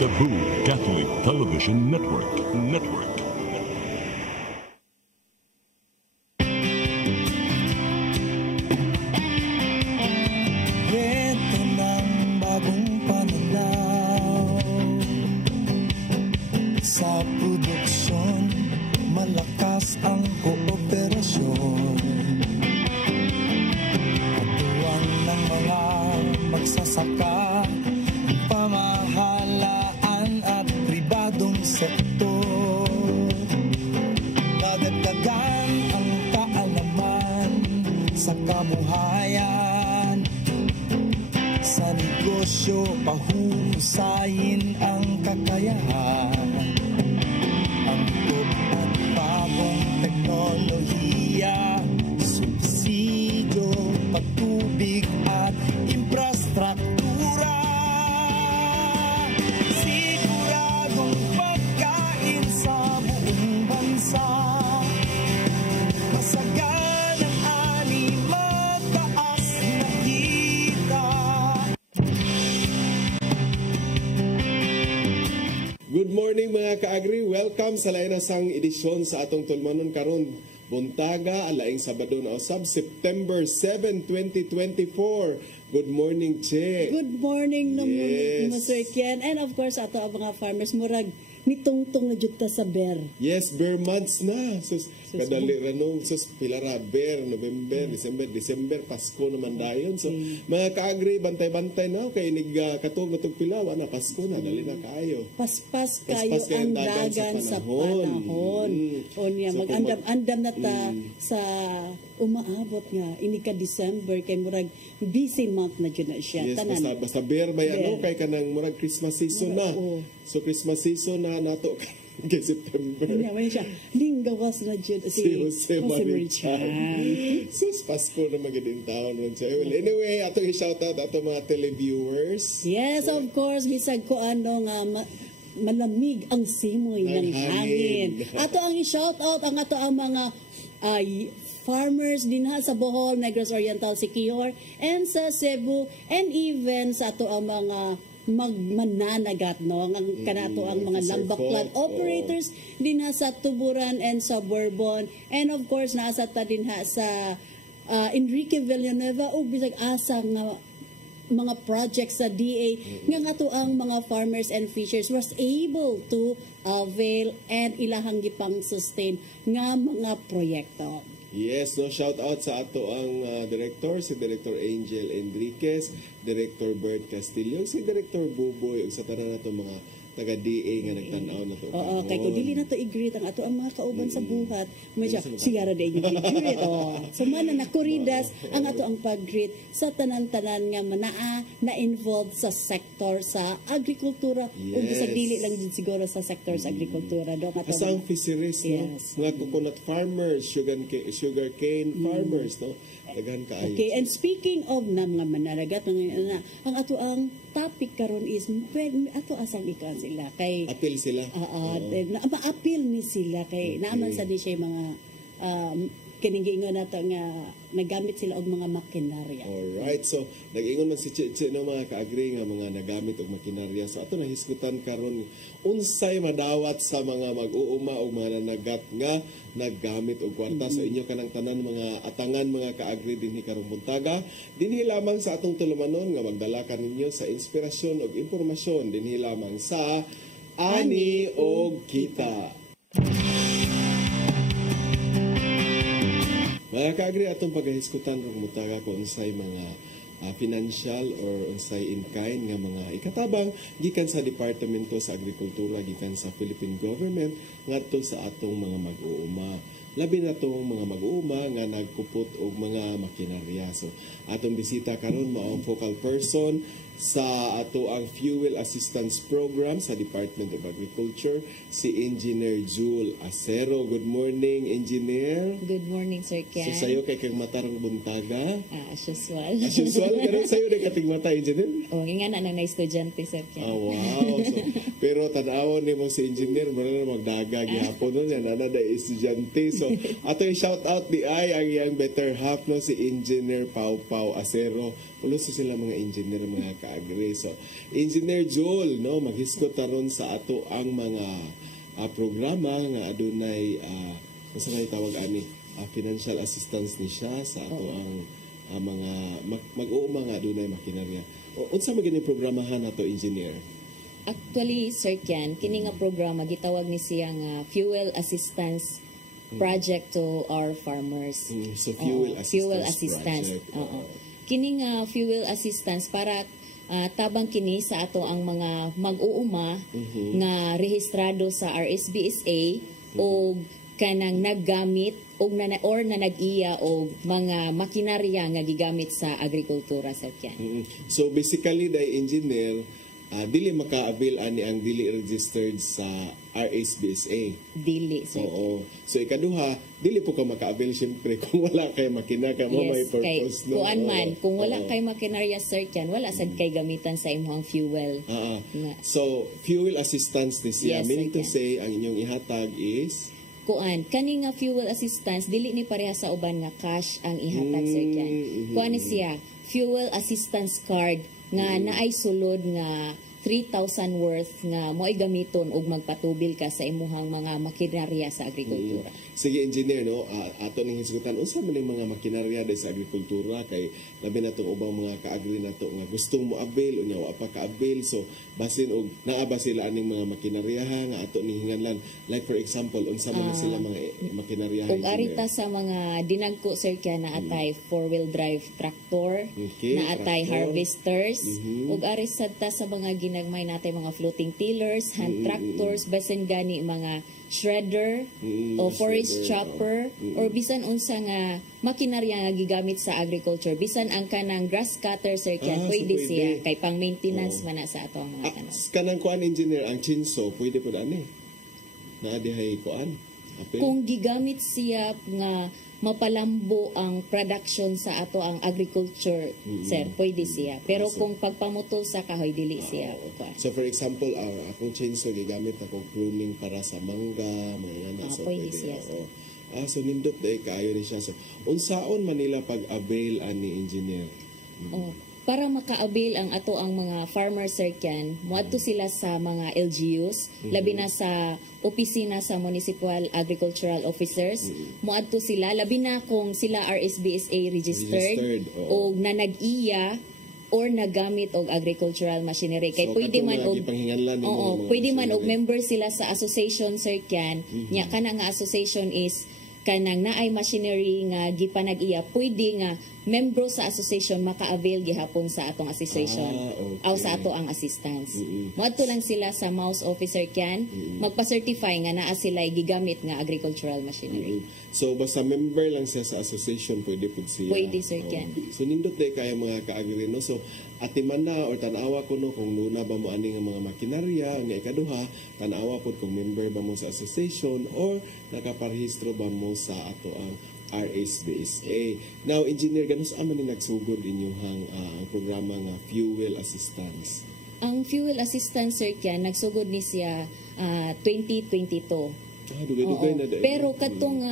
Cebu Catholic Television Network. Kwento ng bagong pananaw sa produksyon, malakas ang kooperasyon. Katuwang ng mga magsasaka, pamahalaan at pribadong sektor. Nadagdagan ang kaalaman sa kabuhayan. Sa negosyo, pahuhusayin ang kakayahan. Angkop at bagong teknolohiya, subsidyo, patubig at infrastruktura. Siguradong pagkain sa buong bansa. Masaganang ani, mataas na kita. Good morning mga kaagri. Welcome sa lain na sang edisyon sa atong tulmanon karon. Buntaga, alaing Sabado na usab, September 7, 2024. Good morning, Che. Good morning naman, Yes. Mr. Ken. And of course, ato ang mga farmers, murag nitongtong na juta sa bear. Yes, bear months na. Sus, kadali ranong, sus, pilara, bear, November, December, Pasko naman dayon. So, mga kaagri, bantay-bantay na, kay inig katong pilawa na, Pasko na, dali na kayo. Paspas kayo Paspas kayo ang dagan dagan sa sa panahon. panahon. O niya, So, mag-andam na ta sa umaabot nga. Ini ka December, kay murag busy month na dyan na siya. Yes, Tanan. basta bear ba yan, no? Bear. Kay kanang murag Christmas season na. Oo. So, Christmas season na nato kay September. Kanya, may siya. Linggawas na dyan. Si Jose Marichan. Sus, Pasko na magiging taon rin siya. Well, anyway, ato i-shoutout ato mga televiewers. Yes, of course. Bisag ko ano nga malamig ang simoy Ng ng hangin. hangin. Ato ang i-shout out ang ato ang mga farmers din ha sa Bohol, Negros Oriental, Siquijor, and sa Cebu, and even sa ato ang mga mananagat no ang kanato ang mga Sir lambak club Folk, operators din ha sa Tuburan and sa Bourbon, and of course nasa ta din ha sa Enrique Villanueva ug bisag asa nga mga projects sa DA nga ato ang mga farmers and fishers was able to avail and ilahang gipang sustain nga mga proyekto. Yes, no, shout out sa ato ang director, si Director Angel Enriquez, Director Bert Castillo, si Director Buboy, ug sa tanan nato mga taga-DA nga nagtan-aw na to. Oo, kay ko dili na to i-greet ang ato ang mga kauban sa buhat. Mo siya sigara day yung i-greet. Oh, so man na nakuridas ang ato ang pag-greet sa tanan-tanan nga manaa na involved sa sektor sa agrikultura ug Yes. sa dili lang din siguro sa sektor sa agrikultura do ato. Asa ang fisheries, no? Yes. Mga coconut farmers, sugar cane farmers, no? Daghan kaayo. Okay, and speaking of na mga mananagat, ang ato ang topic karon is ato asang ikan sila kay Apil sila. ma-appeal ni sila kay naaman sa di siya mga kiningingon nato nga nagamit sila og mga makinarya. Alright, so nag-ingon man si Chichi no mga kaagri nga mga nagamit og makinarya. So ato na hisgutan karon unsay madawat sa mga mag-uuma og mga nanagat nga naggamit og kwarta sa inyo kanang tanan mga atangan mga kaagri dinhi karong buntaga. Dinhi lamang sa atong tulumanon nga magdala kaninyo sa inspirasyon ug impormasyon dinhi lamang sa Ani og Kita. Mga kaagri, atong paghahiskutan kung mutaga ko unsay mga financial or unsay in kind nga mga ikatabang gikan sa Departamento sa Agrikultura, gikan sa Philippine Government ngadto sa atong mga mag-uuma. Labi na tong mga mag-uuma nga nagkupot og mga makinarya. So, atong bisita karon mao ang focal person sa ato ang Fuel Assistance Program sa Department of Agriculture, si Engineer Jule Acero. Good morning, Engineer. Good morning, Sir Ken. So, sayo kay kang matarang buntaga. As usual. As usual, ganun sa'yo na kating mata, Engineer? O, nga na nang na-estudyante, Sir Ken. Oh, wow. So, pero tanawon ni mo si Engineer, muna na magdaga gyapon nun yan, na estudyante. So, ato yung shout out di ay ang iyang better half no, si Engineer Pau Pau Acero. Ulos sila mga engineer, mga ka-agree. So, Engineer Joel, no, maghiskot taron sa ato ang mga programa nga adunay unsa may tawag ani financial assistance ni siya sa ato ang mga mag-uuma nga adunay makinarya. Unsa man gini programahan nato, Engineer? Actually, Sir Kian, kini nga programa gitawag ni siya nga fuel assistance project to our farmers. So fuel assistance project. Oo. Kini nga fuel assistance para tabang kini sa ato ang mga mag-uuma nga rehistrado sa RSBSA o kanang naggamit og or na nag-iya og mga makinarya nga gigamit sa agrikultura, Sir Kian. So basically, dai engineer, dili maka-avail ani ang dili registered sa RSBSA. Dili, Sir. Oo. So ikaduha, dili po ka maka-avail siyempre kung wala kay makina ka mo may purpose. Kay, kuan man, kung wala kay makinarya, Sir Kian, wala sad kay gamitan sa imong fuel. So fuel assistance ni siya. Yes, Meaning to Sir Kian. say, ang inyong ihatag is Kuan, kani nga fuel assistance dili ni pareha sa uban nga cash ang ihatag, Sir Kian. Kuan ni siya fuel assistance card nga naay sulod nga 3,000 worth nga mo'y gamiton og magpatubil ka sa imuhang mga makinarya sa agrikultura. Sige, engineer, no? Ato ning hisgutan unsa man yung mga makinarya dahil sa agrikultura kay labi na itong ubang mga ka-agri na to nga gustong mo avail o wa pa ka-avail. So basin og naa ba sila aning mga makinarya nga ato ning hinganlan, like for example unsa man na sila mga makinarya, Ug arita sa mga dinagko, Sir Kian, na atay four-wheel drive tractor, na atay harvesters, ug ari sadta sa mga ginagmay natay mga floating tillers, hand tractors, basin gani mga shredder o forest chopper or bisan unsa nga makinarya nga gigamit sa agriculture, bisan ang kanang grass cutter, Sir Kian, so pwede pwede. siya kay pang maintenance man na sa ato ang mga tanom. kanang kuan engineer ang chainsaw pwede po ani na dihay kuan apil. Kung gigamit siya nga mapalambo ang production sa ato ang agriculture, sir, pwede siya. Pero kung pagpamutol sa kahoy, dili siya. So for example, akong chainsaw gigamit akong pruning para sa mangga, mga na, so pwede siya, sir. So nindot day kaayo ni siya. So unsaon man nila pag-avail ani engineer? Para maka-avail ang ato ang mga farmers, Sir Kian, muadto sila sa mga LGUs, labi na sa opisina sa Municipal Agricultural Officers, muadto sila, labi na kung sila RSBSA registered o na nag-iya or nagamit og agricultural machinery. Kay So, pwede man og pwede man og machinery. member sila sa association, Sir Kian. Nya kana nga association is kanang naay machinery nga gipanag-iya, pwede nga membro sa association maka-avail gihapon sa atong association aw sa ato ang assistance. Moadto lang sila sa mouse officer Kian, magpa-certify nga naa sila gigamit nga agricultural machinery. So basta member lang siya sa association, pwede po siya. Pwede, Sir Kian. So nindot day kaya mga ka-agri, no? So atiman na or tanawa ko no kung luna ba mo ani nga mga makinarya, nga ikaduha tanawa po kung member ba mo sa association or nakaparehistro ba mo sa ato ang RSBSA. Now, engineer, ganun saan man ni nagsugod inyong programa nga fuel assistance? Ang fuel assistance, Sir Kian, nagsugod ni siya 2022. Dugay-dugay na dahil. Pero katong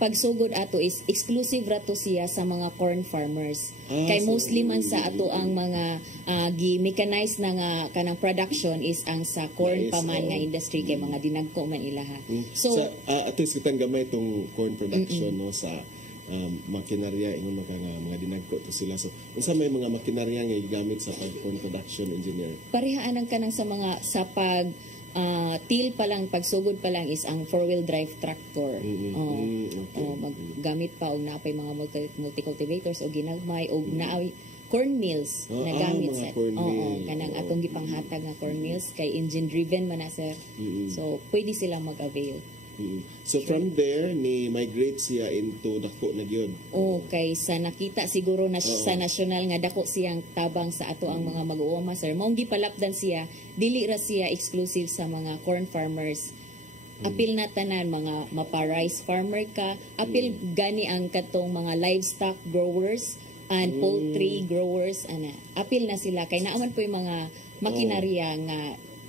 pagsugod ato is exclusive rato siya sa mga corn farmers. Kay so, mostly man sa ato ang mga gi-mechanize na nga kanang production is ang sa corn Yes, paman nga industry kay mga dinagko man ilaha. So sa at least kitang gamay itong corn production no sa makinarya ingon mo nga mga dinagko to sila. So unsa may mga makinarya nga gigamit sa corn production, engineer? parehaan ang kanang sa mga sa pag till pa lang, pagsugod pa lang is ang four-wheel drive tractor. Maggamit pa og naapay mga multi-cultivators o ginagmay o naay corn mills na gamit sa kanang atong gipanghatag nga corn mills kay engine driven man na, sir. So pwede silang mag-avail. So from there ni migrate siya into dako na gyud. Kay sa nakita siguro na sa national nga dako siyang tabang sa ato ang mga mag-uuma, sir. Maong gipalapdan siya, dili ra siya exclusive sa mga corn farmers. Apil na tanan mga mapa-rice farmer ka, apil gani ang katong mga livestock growers and poultry growers ana. Apil na sila kay naaman po yung mga makinarya nga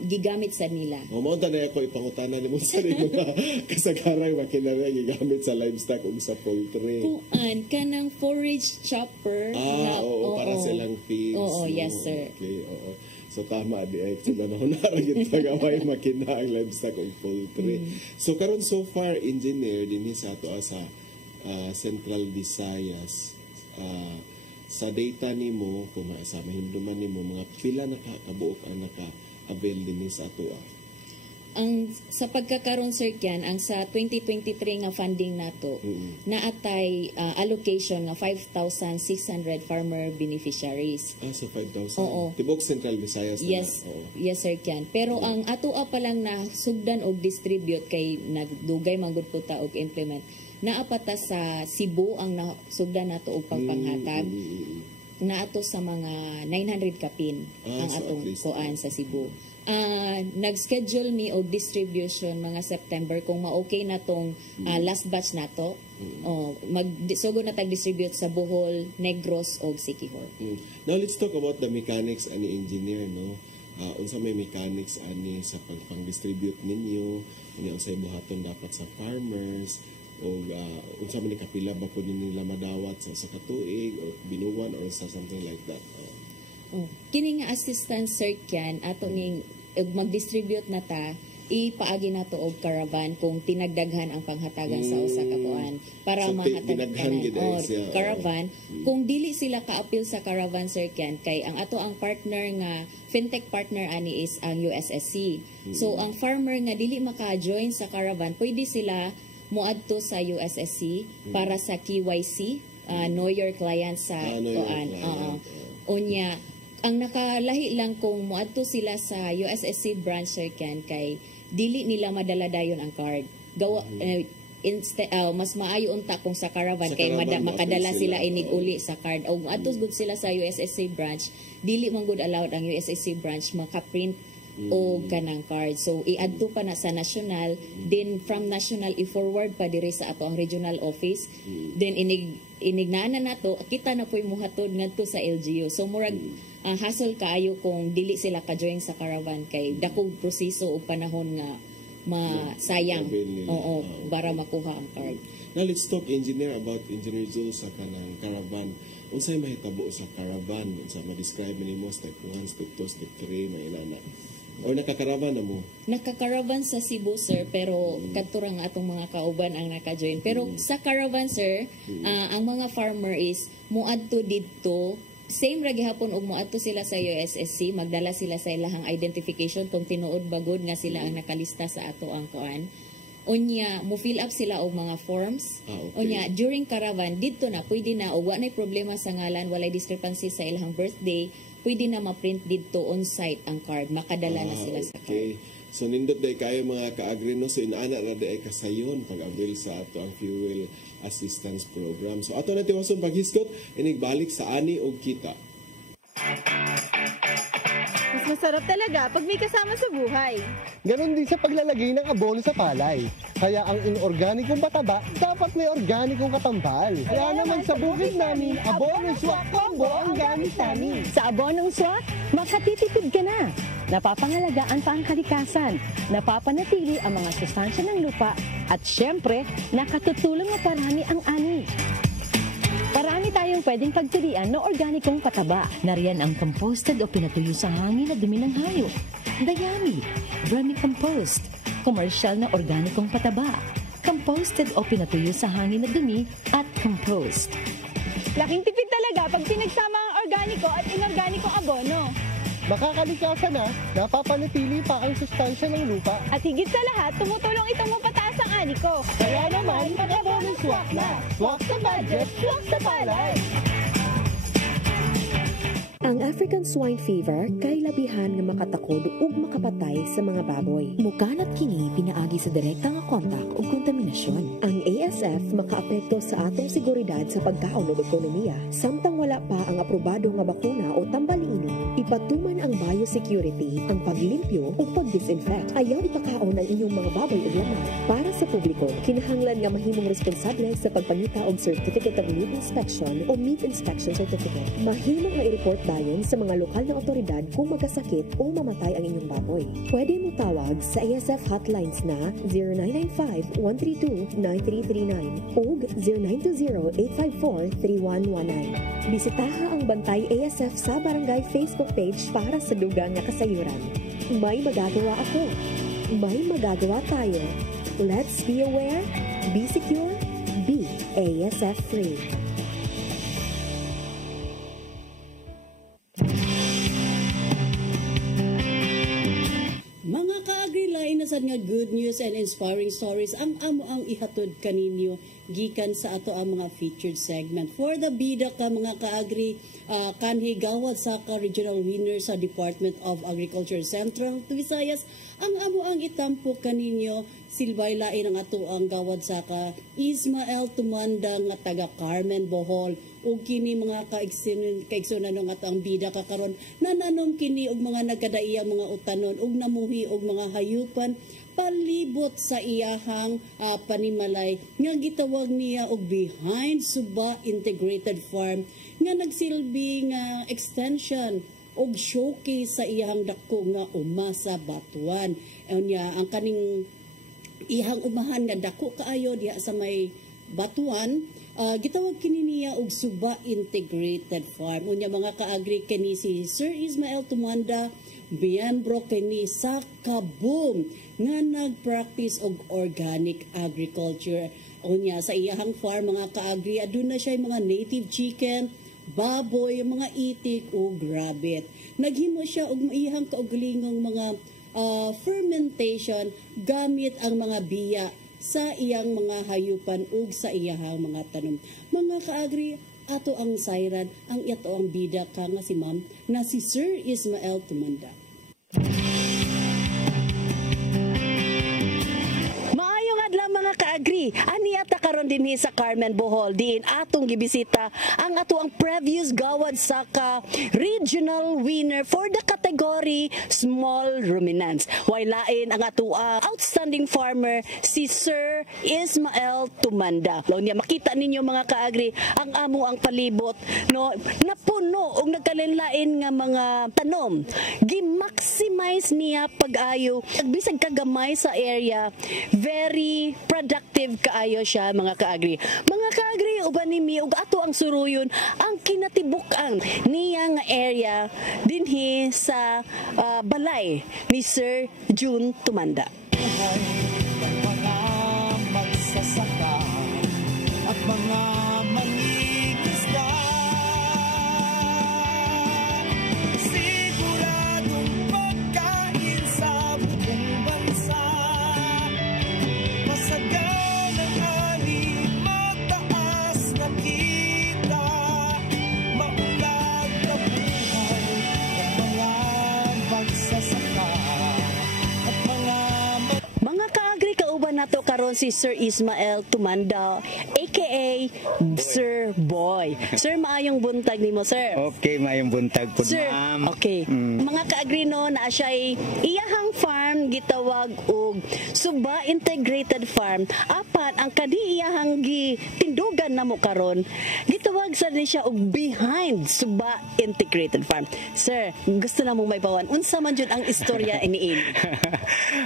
gigamit sa nila. O mao na ako ipangutana nimo sa mga kasagaran makinarya gigamit sa livestock ug sa poultry. Kuan kanang forage chopper Para silang feeds. Oo, yes sir. Okay, oo. So tama di ay sa ganahon na gyud tagaway makina ang livestock ug poultry. So karon so far engineer dinhi sa ato sa Central Visayas, sa data nimo kung sa mahimduman nimo mga pila na kabuok ang naka-avail dinhi sa ato. Ang sa pagkakaroon sir Kian, ang sa 2023 nga funding nato naatay allocation nga 5,600 farmer beneficiaries. So 5,000. Oo. Tibok Central Visayas Yes. na. Oo. Yes sir Kian. Pero ang atoa pa lang na sugdan og distribute kay nagdugay man gud po ta og implement. Naapata sa Cebu ang sugdan nato og pagpanghatag. Naato sa mga 900 kapin ang so atong at least, kuan sa Cebu. Nag-schedule mi og distribution mga September kung ma-okay na tong last batch nato. Magsugod na tag-distribute sa Bohol, Negros og Siquijor. Now let's talk about the mechanics ani engineer no. Unsa may mechanics ani sa pang-distribute ninyo, ani unsay buhaton dapat sa farmers o unsa man ni kapila ba pud nila madawat sa katuig or binuwan or sa something like that. Kini nga assistance sir Kian ato ning mag-distribute na ta ipaagi nato og caravan kung tinagdaghan ang panghatagan sa usa ka kuan para So, mahatag dinaghan gid ay siya, caravan. Kung dili sila ka-appeal sa caravan sir Kian kay ang ato ang partner nga fintech partner ani is ang USSC. So ang farmer nga dili maka-join sa caravan pwede sila moadto sa USSC para sa KYC, know your client sa kuan. Unya ang nakalahi lang kung moadto sila sa USSC branch sir Kian kay dili nila madala dayon ang card. Gawa mas maayo unta kung sa caravan kay makadala sila inig uli sa card. O moadto gud sila sa USSC branch, dili man gud allowed ang USSC branch maka-print o kanang card. So i-adto pa na sa national, then from national i-forward pa diri sa ato ang regional office. Then inignana nato kita na po'y muhatod ngadto sa LGU. So murag hassle kaayo kung dili sila ka-join sa caravan kay dakog proseso o panahon nga masayang para makuha ang card. Now let's talk engineer about Engineer Jules sa kanang caravan. Unsay mahitabo sa caravan? Unsa ma-describe nimo step 1, step 2, step 3 may inana? O nakakaravan na mo? Nakakaravan sa Cebu sir pero kadturang atong mga kauban ang naka-join. Pero sa caravan sir, ang mga farmer is muadto didto same ra gihapon og moadto sila sa USSC, magdala sila sa ilahang identification kung tinuod bagod nga sila ang nakalista sa ato ang kuan. Unya mo fill up sila og mga forms. Unya during caravan didto na pwede na og wa nay problema sa ngalan, walay discrepancy sa ilahang birthday, pwede na ma-print didto on site ang card, makadala na sila sa card. So nindot day kayo mga ka-agri no, so inaana ra day kasayon pag-avail sa ato ang fuel assistance program. So ato na tiwason paghiskot inigbalik sa ani og kita. Mas masarap talaga pag may kasama sa buhay. Ganon din sa paglalagay ng abono sa palay. Kaya ang inorganikong pataba, dapat may organikong katambal. Kaya naman sa bukid namin, Abonong Swak Combo ang gamit namin. Sa Abonong Swak, makatitipid ka na. Napapangalagaan pa ang kalikasan, napapanatili ang mga sustansya ng lupa, at syempre, nakatutulong na parami ang ani. Parami tayong pwedeng pagpilian na organikong pataba. Nariyan ang composted o pinatuyo sa hangin na dumi ng hayop. Dayami, vermicompost, commercial na organikong pataba, composted o pinatuyo sa hangin na dumi at compost. Laking tipid talaga pag pinagsama ang organiko at inorganikong abono. Makakalikasan na, napapanatili pa ang sustansya ng lupa. At higit sa lahat, tumutulong itong mapataas ang ani ko. Kaya naman, mag-Abonong Swak na. Swak sa budget, swak sa palay. Ang African swine fever kay labihan nga makatakod ug makapatay sa mga baboy. Mukanat kini pinaagi sa direktang nga kontak ug kontaminasyon. Ang ASF makaapekto sa atong seguridad sa pagkaon ug ekonomiya. Samtang wala pa ang aprobado nga bakuna o tambaliini, ipatuman ang biosecurity, ang paglimpyo ug pagdisinfect. Ayaw ipakaon ang inyong mga baboy ug lamang. Para sa publiko, kinahanglan nga mahimong responsable sa pagpangita og Certificate of Meat Inspection o Meat Inspection Certificate. Mahimong nga i-report dayon sa mga lokal na otoridad kung magkasakit o mamatay ang inyong baboy. Pwede mo tawag sa ASF hotlines na 0995-132-9339 o 0920-854-3119. Bisitaha ang Bantay ASF sa Barangay Facebook page para sa dugang nga kasayuran. May magagawa ako. May magagawa tayo. Let's be aware, be secure, be ASF free. Mga kaagri, lain na sad nga good news and inspiring stories ang amo ang ihatod kaninyo gikan sa ato ang mga featured segment. For the bida ka mga kaagri, kanhi gawad sa regional winner sa Department of Agriculture Central Visayas, ang amo ang itampo kaninyo silbay lain ang ato ang gawad sa ka Ismael Tumanda nga taga Carmen Bohol ug kini mga kaigsunan ng ato ang bida kakaron nananom kini og mga nagkadaiyang mga utanon ug namuhi og mga hayupan palibot sa iyahang panimalay nga gitawag niya og Behind Suba Integrated Farm nga nagsilbi nga extension og showcase sa iyahang dako nga umasa Batuan. Unya ang kaning ihang umahan nga dako kaayo diha sa may Batuan, gitawag kini niya og Suba Integrated Farm. Unya mga kaagri kini si Sir Ismael Tumanda, miyembro kini sa Kaboom nga nagpractice og organic agriculture. Unya sa iyahang farm mga kaagri aduna siya mga native chicken, baboy, mga itik o rabbit. Naghimo siya og maihang kaugalingong mga fermentation gamit ang mga biya sa iyang mga hayupan ug sa iyahang mga tanom. Mga kaagri, ato ang sayran ang ito ang bida ka nga si ma'am na si Sir Ismael Tumanda. Mga kaagri, aniyata karon dinhi sa Carmen Bohol diin atong gibisita ang ato ang previous gawad sa ka regional winner for the category small ruminants. Wailain ang ato outstanding farmer si Sir Ismael Tumanda. Law niya makita ninyo mga kaagri ang amo ang palibot no napuno og nagkalinlain nga mga tanom. Gi-maximize niya pag-ayo bisag kagamay sa area, very productive kaayo siya mga kaagri. Mga kaagri, uban nimi ug ato ang suruyon ang kinatibuk-ang niya nga area dinhi sa balay ni Sir June Tumanda. Ng mga magsasaka at mga mangingisda, siguradong pagkain sa buong bansa. Masaganang ani, mataas na kita, maulag na buhay ng mga magsasaka at mga kaagri, kauban nato karon si Sir Ismael Tumanda aka Sir Boy. Sir, maayong buntag nimo sir. Okay, maayong buntag po Sir, ma'am. okay. Mga kaagri no, na siya'y iyahang farm gitawag og Suba Integrated Farm. Apan ang kadi iyahang gitindugan namo karon gitawag sa ni siya og Behind Suba Integrated Farm. Sir, gusto na mong may bawan unsa man jud ang istorya iniin?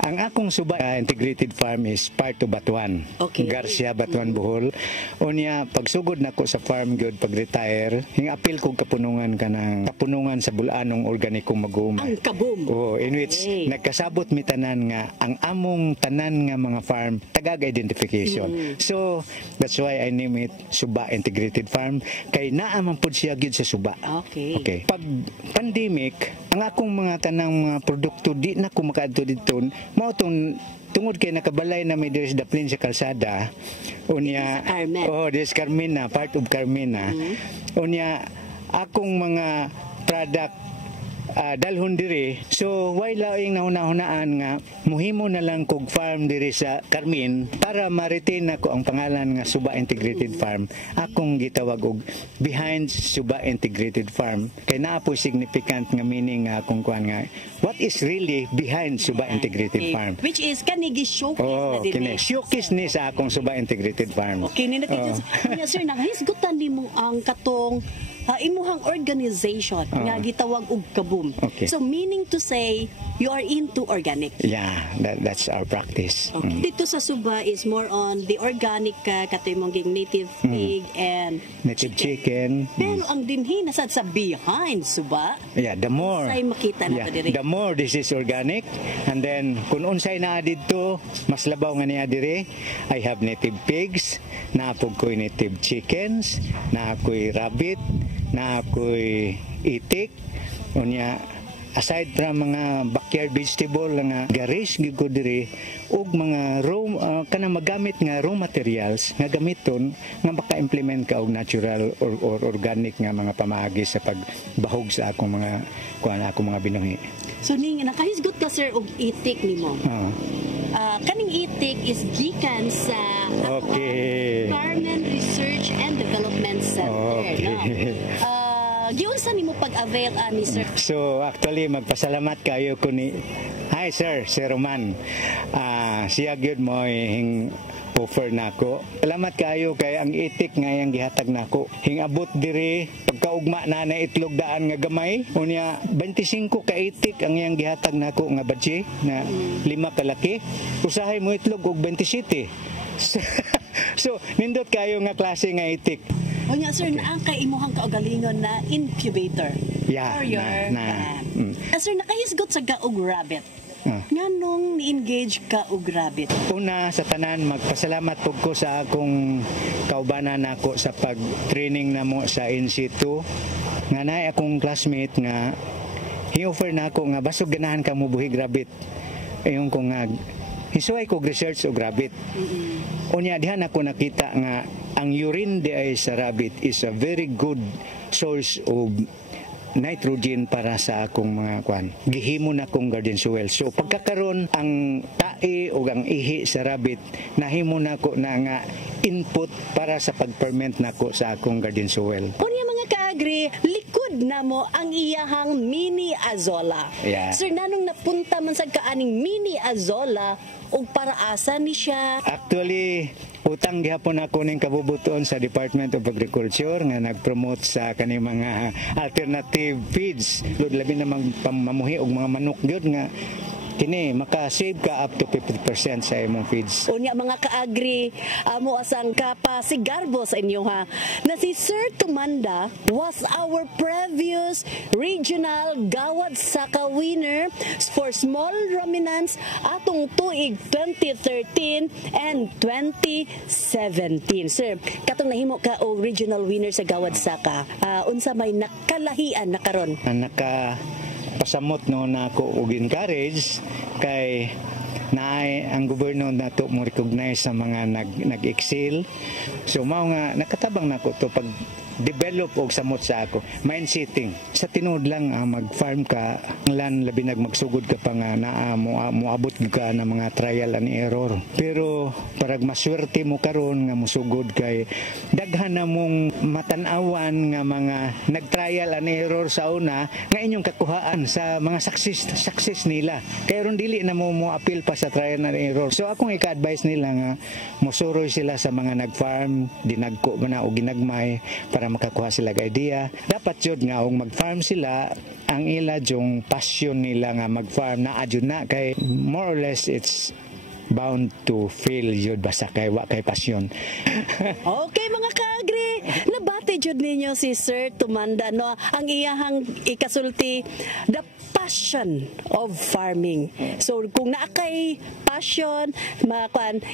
Ang akong Suba Integrated Farm is part of Batuan. Okay. Garcia, Batuan, Bohol. Unya, pagsugod nako sa farm good, pag-retire, hingapil kong kapunungan ka ng kapunungan sa bulanong organikong mag-uuma. Ang Kaboom. Oh, in which nagkasabot mi tanan nga ang among tanan nga mga farm tagag identification. So, that's why I name it Suba Integrated Farm kay naa man pud siya gyud sa Suba. Okay. Okay. Pag pandemic, ang akong mga tanang mga produkto di na ko makaadto dito, mao tong tungod kay nakabalay na may diri sa daplin sa kalsada. Unya, this Carmena, part of Carmena. Unya, akong mga product dalhon diri. So why laing nahuna-hunaan nga muhimo na lang kog farm diri sa Carmen para ma-retain nako ang pangalan nga Suba Integrated Farm. Akong gitawag og Behind Suba Integrated Farm kay naa po significant nga meaning nga akong kuan nga what is really behind Suba Integrated Farm. Which is kanigi showcase na din. Kini showcase ni sa akong Suba Integrated Farm. Okay, ni sir, nakahisgutan nimo ang katong imuhang organization nga gitawag og Kaboom. Okay. So meaning to say you are into organic. Yeah, that's our practice. Okay. Dito sa Suba is more on the organic katoy mong native pig and native chicken. Pero ang dinhi nasad sa behind Suba. Yeah, the more. Say makita na diri. The more this is organic, and then kung unsay naa didto mas labaw nga niya diri, I have native pigs, naapog ko'y native chickens, naakoy rabbit, naakoy itik, unya aside from mga backyard vegetable nga garis gid ko diri ug mga kanang magamit nga raw materials nga gamiton nga maka-implement ka og natural or organic nga mga pamaagi sa pagbahog sa akong mga binuhi. So ning nakahisgot ka sir og itik nimo. Kaning itik is gikan sa Carmen Research and Development Center. No? Giunsa nimo pag-avail ani sir? So actually magpasalamat kayo ko ni Hi sir, Sir Roman. Siya gyud mo hing offer nako. Salamat kayo kay ang itik nga yang gihatag nako. Hingabot diri pagkaugma na itlog daan nga gamay. Unya 25 ka itik ang yang gihatag nako nga badji na 5 kalaki. Usahay mo itlog og 27. So nindot kayo nga klase nga itik. Unya sir, naa kay imuhang kaugalingon na incubator. Yeah, for your sir, nakahisgot sa gaog rabbit. Nganong ni-engage ka og rabbit? Una sa tanan magpasalamat pud ko sa akong kaubanan nako sa pag-training namo sa in situ. Nga naay akong classmate nga hi-offer nako nga basog ganahan ka mo buhig rabbit. Ayon ko nga hisuay ko research og rabbit. Unya dihan ako nakita nga ang urine di ay sa rabbit is a very good source of nitrogen para sa akong mga kwan. Gihimo na akong garden soil. So pagkakaroon ang tae o ang ihi sa rabbit, nahimo na ko na nga input para sa pag-ferment nako sa akong garden soil. Unya mga kaagri, likod na mo ang iyahang mini azola. Yeah. Sir, nanong napunta man sa kaaning mini azola o para asa ni siya? Actually, utang gihapon ako ning kabubuton sa Department of Agriculture nga nag-promote sa kani mga alternative feeds. Labi na mamuhi og mga manok gyud nga kini maka-save ka up to 50% sa imong feeds. Unya mga kaagri, amo asang kapasigarbo sa inyo ha. Na si Sir Tumanda was our previous regional Gawad Saka winner for small ruminants atong tuig 2013 and 2017. Sir, katong nahimo ka og regional winner sa Gawad Saka. Unsa may nakalahian na karon? Pasamot no na ako og encourage kay naay ang gobyerno nato mo recognize sa mga nag-excel. So mao nga nakatabang nako to pag develop og samot sa ako mind setting sa tinuod lang mag-farm ka lan labi magsugod ka pa nga naa moabot ka na mga trial and error, pero parag maswerte mo karon nga mosugod kay daghan na mong matan-awan nga mga nag-trial and error sa una nga inyong kakuhaan sa mga success nila, kay ron dili na mo appeal pa sa trial and error. So akong ika-advise nila nga mosuroy sila sa mga nag-farm dinagko man na og ginagmay para makakuha sila ng idea. Dapat yun nga, kung mag-farm sila, ang ila yung passion nila nga mag-farm na adyo na kay more or less it's bound to fail yun basta kay passion. Okay mga kaagri, nabate jud ninyo si Sir Tumanda no, ang iyahang ikasulti the passion of farming. So kung naa kay passion,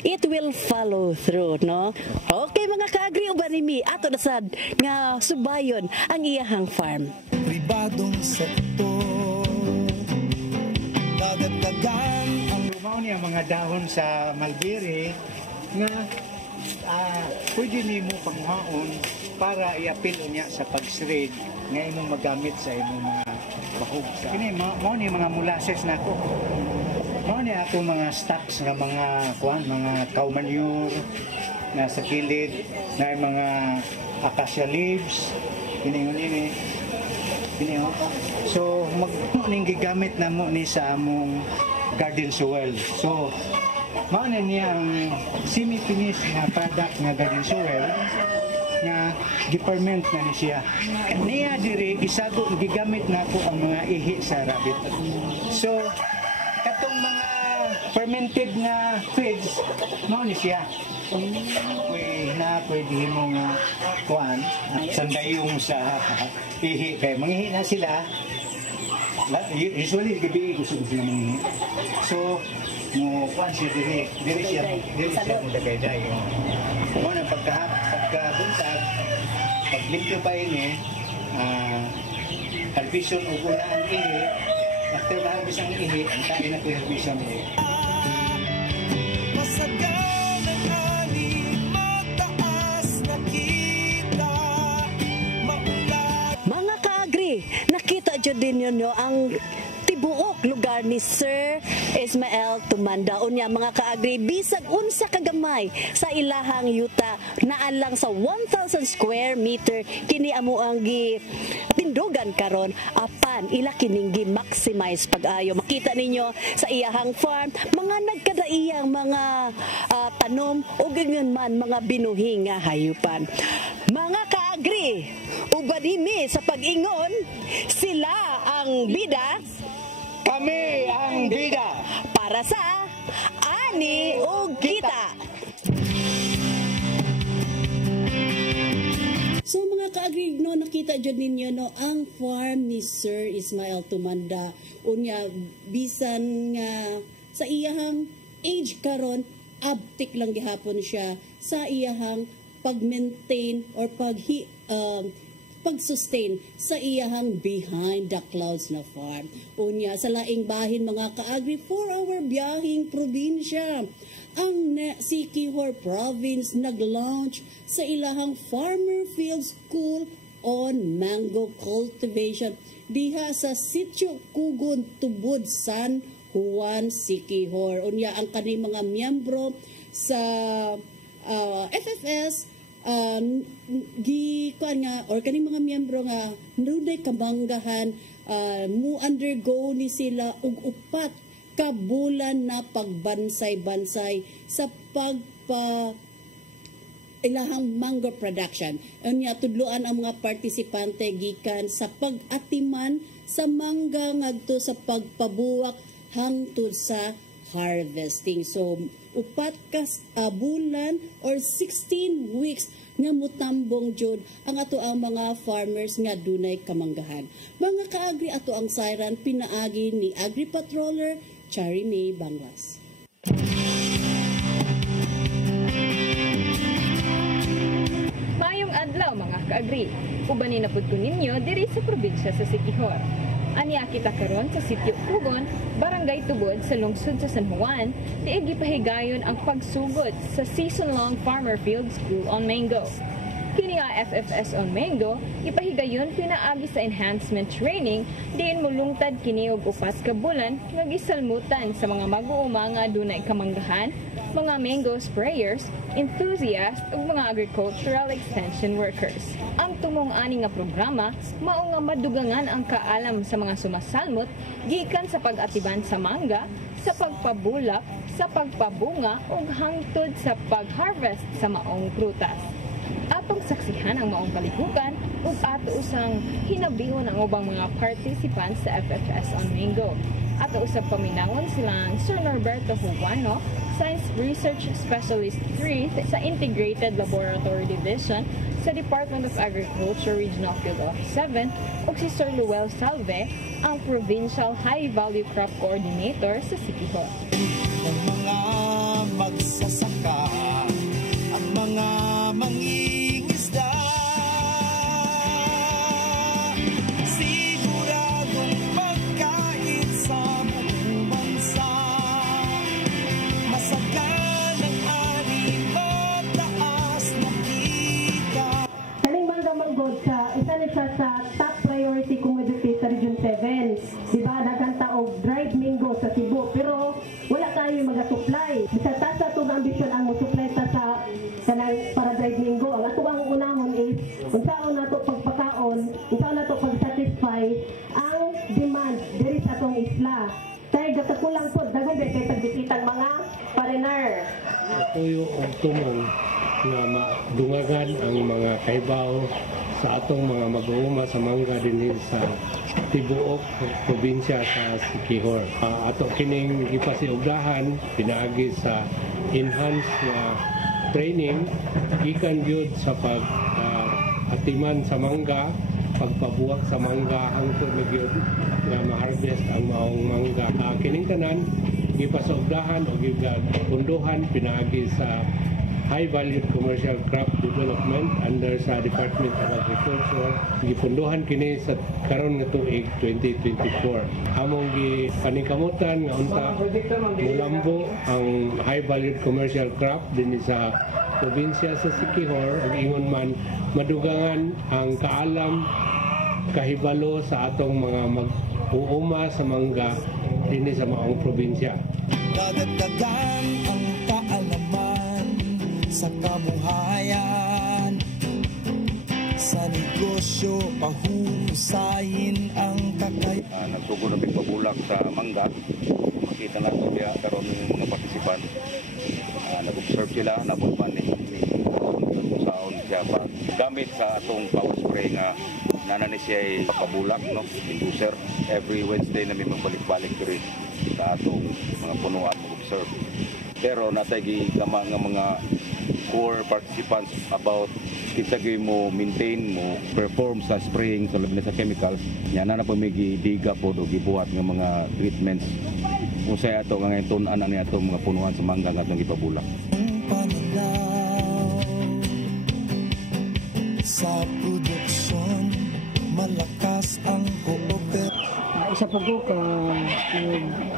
it will follow through no. Okay mga kaagri, uban nimi ato nasad nga subayon ang iyahang farm. Pribadong sektor dadagdagan ang niya mga dahon sa mulberry nga pwede nimo panghaon para i-appeal niya sa pag-shred nga imong magamit sa imong mga bahog. Kini mo ni mga molasses nako. Mo ni ako mga stocks nga mga mga cow manure na sa kilid na mga acacia leaves ini. So ning gigamit namo ni sa among garden soil. So mao na niya ang semi-finished nga product nga garden soil nga giferment na ni siya. Niya diri isago gigamit na ko ang mga ihi sa rabbit. So katong mga fermented nga feeds mao ni siya. Pwede mo nga kuan sandayong sa ihi kay mangihi na sila. Usually gabi gusto sila mangihi. So mo kuan siya diri siya dagay-day. Kung ang pagkabuntag paglimpyo pa ini herbison o una ang ihi after maharbis ang ihi ang kain na ko herbison ihi. Mga kaagri, nakita dyan din yun ang tibuok lugar ni Sir Ismael Tumanda. Unya mga kaagri, bisag unsa kagamay sa ilahang yuta naan lang sa 1,000 square meter kini amo ang tindugan karon apan ila kining gi-maximize pag-ayo. Makita ninyo sa iyahang farm mga nagkadaiyang mga tanom ug ganyan man mga binuhing nga hayupan. Mga kaagri, ubadimi sa pag-ingon, sila ang bida, kami ang bida para sa Ani ug Kita. So mga kaagri, no, nakita dyan ninyo no, ang farm ni Sir Ismael Tumanda. Unya, bisan nga sa iyahang age karon, abtik lang gihapon siya sa iyahang pag-maintain or pag-sustain sa iyahang behind the clouds na farm. Unya, sa laing bahin mga kaagri, 4-hour biyahing probinsya. Ang Siquijor Province nag-launch sa ilahang Farmer Field School on Mango Cultivation diha sa Sitio Kugon, Tubod, San Juan, Siquijor. Unya, ang kaning mga miyembro sa FFS kaning mga miyembro nga nunay kabanggahan mo undergo ni sila og upat ka bulan na pagbansay-bansay sa ilahang mango production. Unya tudloan ang mga partisipante gikan sa pag-atiman sa mangga ngadto sa pagpabuwak hangtod sa harvesting. So upat ka bulan or 16 weeks nga mutambong jud ang ato ang mga farmers nga dunay kamanggahan. Mga kaagri, ato ang siren pinaagi ni Agri Patroller Chari May Banglas. Mayong adlaw mga kaagri, ubanin na pud ko ninyo diri sa probinsya sa Siquijor. Aniya kita karon sa Sitio Kugon, Barangay Tubod sa lungsod sa San Juan, diig gipahigayon ang pagsugod sa season-long Farmer Field School on Mango. Kini nga FFS on Mango, ipahigayon pinaagi sa enhancement training diin mulungtad kini og upat ka bulan nga gisalmutan sa mga mag-uuma nga dunay kamanggahan, mga mango sprayers, enthusiasts ug mga agricultural extension workers. Ang tumong ani nga programa mao nga madugangan ang kaalam sa mga sumasalmot gikan sa pag-atiban sa mangga, sa pagpabulak, sa pagpabunga ug hangtod sa pag-harvest sa maong prutas. Atong saksihan ang maong kaligukan ug ato usang hinabion ang ubang mga participants sa FFS on Mango. Ato usab paminangon silang Sir Norberto Juano, Science Research Specialist 3 sa Integrated Laboratory Division sa Department of Agriculture Regional Field Office 7 ug si Sir Luel Salve, ang Provincial High Value Crop Coordinator sa Siquijor. Ang mga magsasaka, ang mga mangingisda, siguradong pagkain sa buong bansa. Masaganang ani, mataas na kita. Kaning mangga manggod sa isa ni siya sa top priority commodity sa Region 7. Diba, nagkanta og dried mango sa Cebu, pero wala tayo mag-supply. Bisa ta sa itong ambisyon ang mag-supply ta sa kanang para dried mango. Ang ato ang unahon is, unsaon na ito pagpakaon, unsaon na ito pag-satisfy ang demand diri sa itong isla. Kaya gatakulang po, dagong kay pagbisitang mga foreigner. Ito yung tumong na dungagan ang mga kaibaw sa atong mga mag-uuma sa mangga dinhi sa tibuok probinsya sa Siquijor. Ato kining gipasiugdahan pinaagi sa enhanced training gikan gyud sa pag atiman sa mangga, pagpabuwak sa mangga hangtod na gyud nga ma-harvest ang maong mangga. Kining tanan gipasugdahan o gipunduhan pinaagi sa High Valued Commercial Crop Development under sa Department of Agriculture. Gipunduhan kini sa karon nga tuig 2024. Among gipaningkamutan nga unta mulambo ang High Valued Commercial Crop dinhi sa probinsya sa Siquijor ug ingon man madugangan ang kaalam kahibalo sa atong mga mag-uuma sa mangga dinhi sa maong probinsya. Dadagdagan ang kaalaman sa kabuhayan, sa negosyo pahusayin ang kakayahan. Nagsugo na pagpabulak sa mangga. Makita natin diya karon ng mga partisipan. Nag-observe sila, nabulpan ni saon siya pa. Gamit sa atong power spray nga nanani siya papabulak, no? Inducer. Every Wednesday na may magbalik-balik diri sa atong mga punuan mag-observe. Pero natay gigama nga mga core participants about kita mo maintain mo perform sa spraying sa labi na sa chemicals nya na po may gidiga po do gibuhat nga mga treatments usay ato nga ngayon tun-an ani ato mga punuan sa mangga nga itong ipabulak. Sa produksyon malakas ang kooperasyon. Isa po ko ka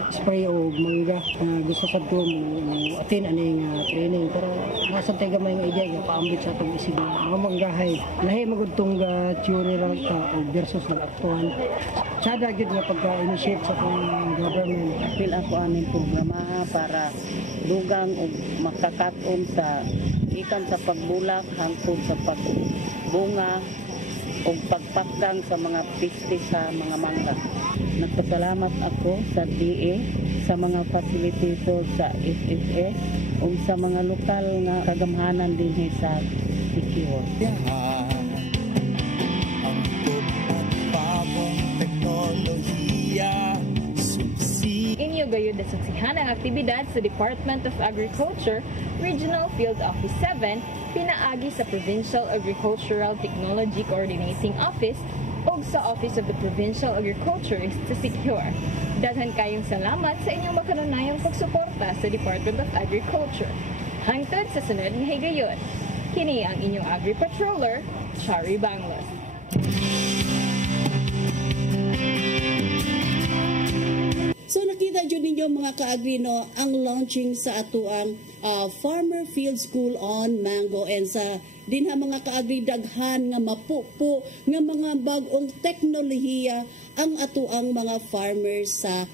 spray o mangga gusto sa ko mo atin aning training pero masantay gamay nga ideya paambit sa atong isig mga manggahay lahi magudtong theory ra ta versus nag-aktuhan sada gid nga pagka-initiate sa atong government feel ako aning programa para dugang og makakat-on sa ikan sa pagbulak hangtod sa pagbunga o pagpakdang sa mga piste sa mga mangga. Nagpasalamat ako sa DA, sa mga facilitator sa FFS, o sa mga lokal nga kagamhanan din sa Siquijor. Ang at bagong teknolohiya, Inyo gayud na suksihan ang aktibidad sa Department of Agriculture, Regional Field Office 7, pinaagi sa Provincial Agricultural Technology Coordinating Office o sa Office of the Provincial Agriculture sa Siquijor. Daghan kayong salamat sa inyong makanunayang pagsuporta sa Department of Agriculture. Hangtod sa sunod nga higayon. Kini ang inyong Agri-Patroller, Chari Banglos. So nakita dyan ninyo mga ka-agrino ang launching sa atuang Farmer Field School on Mango and sa dinha mga ka-agri daghan nga mapupo nga mga bagong teknolohiya ang atuang mga farmers sa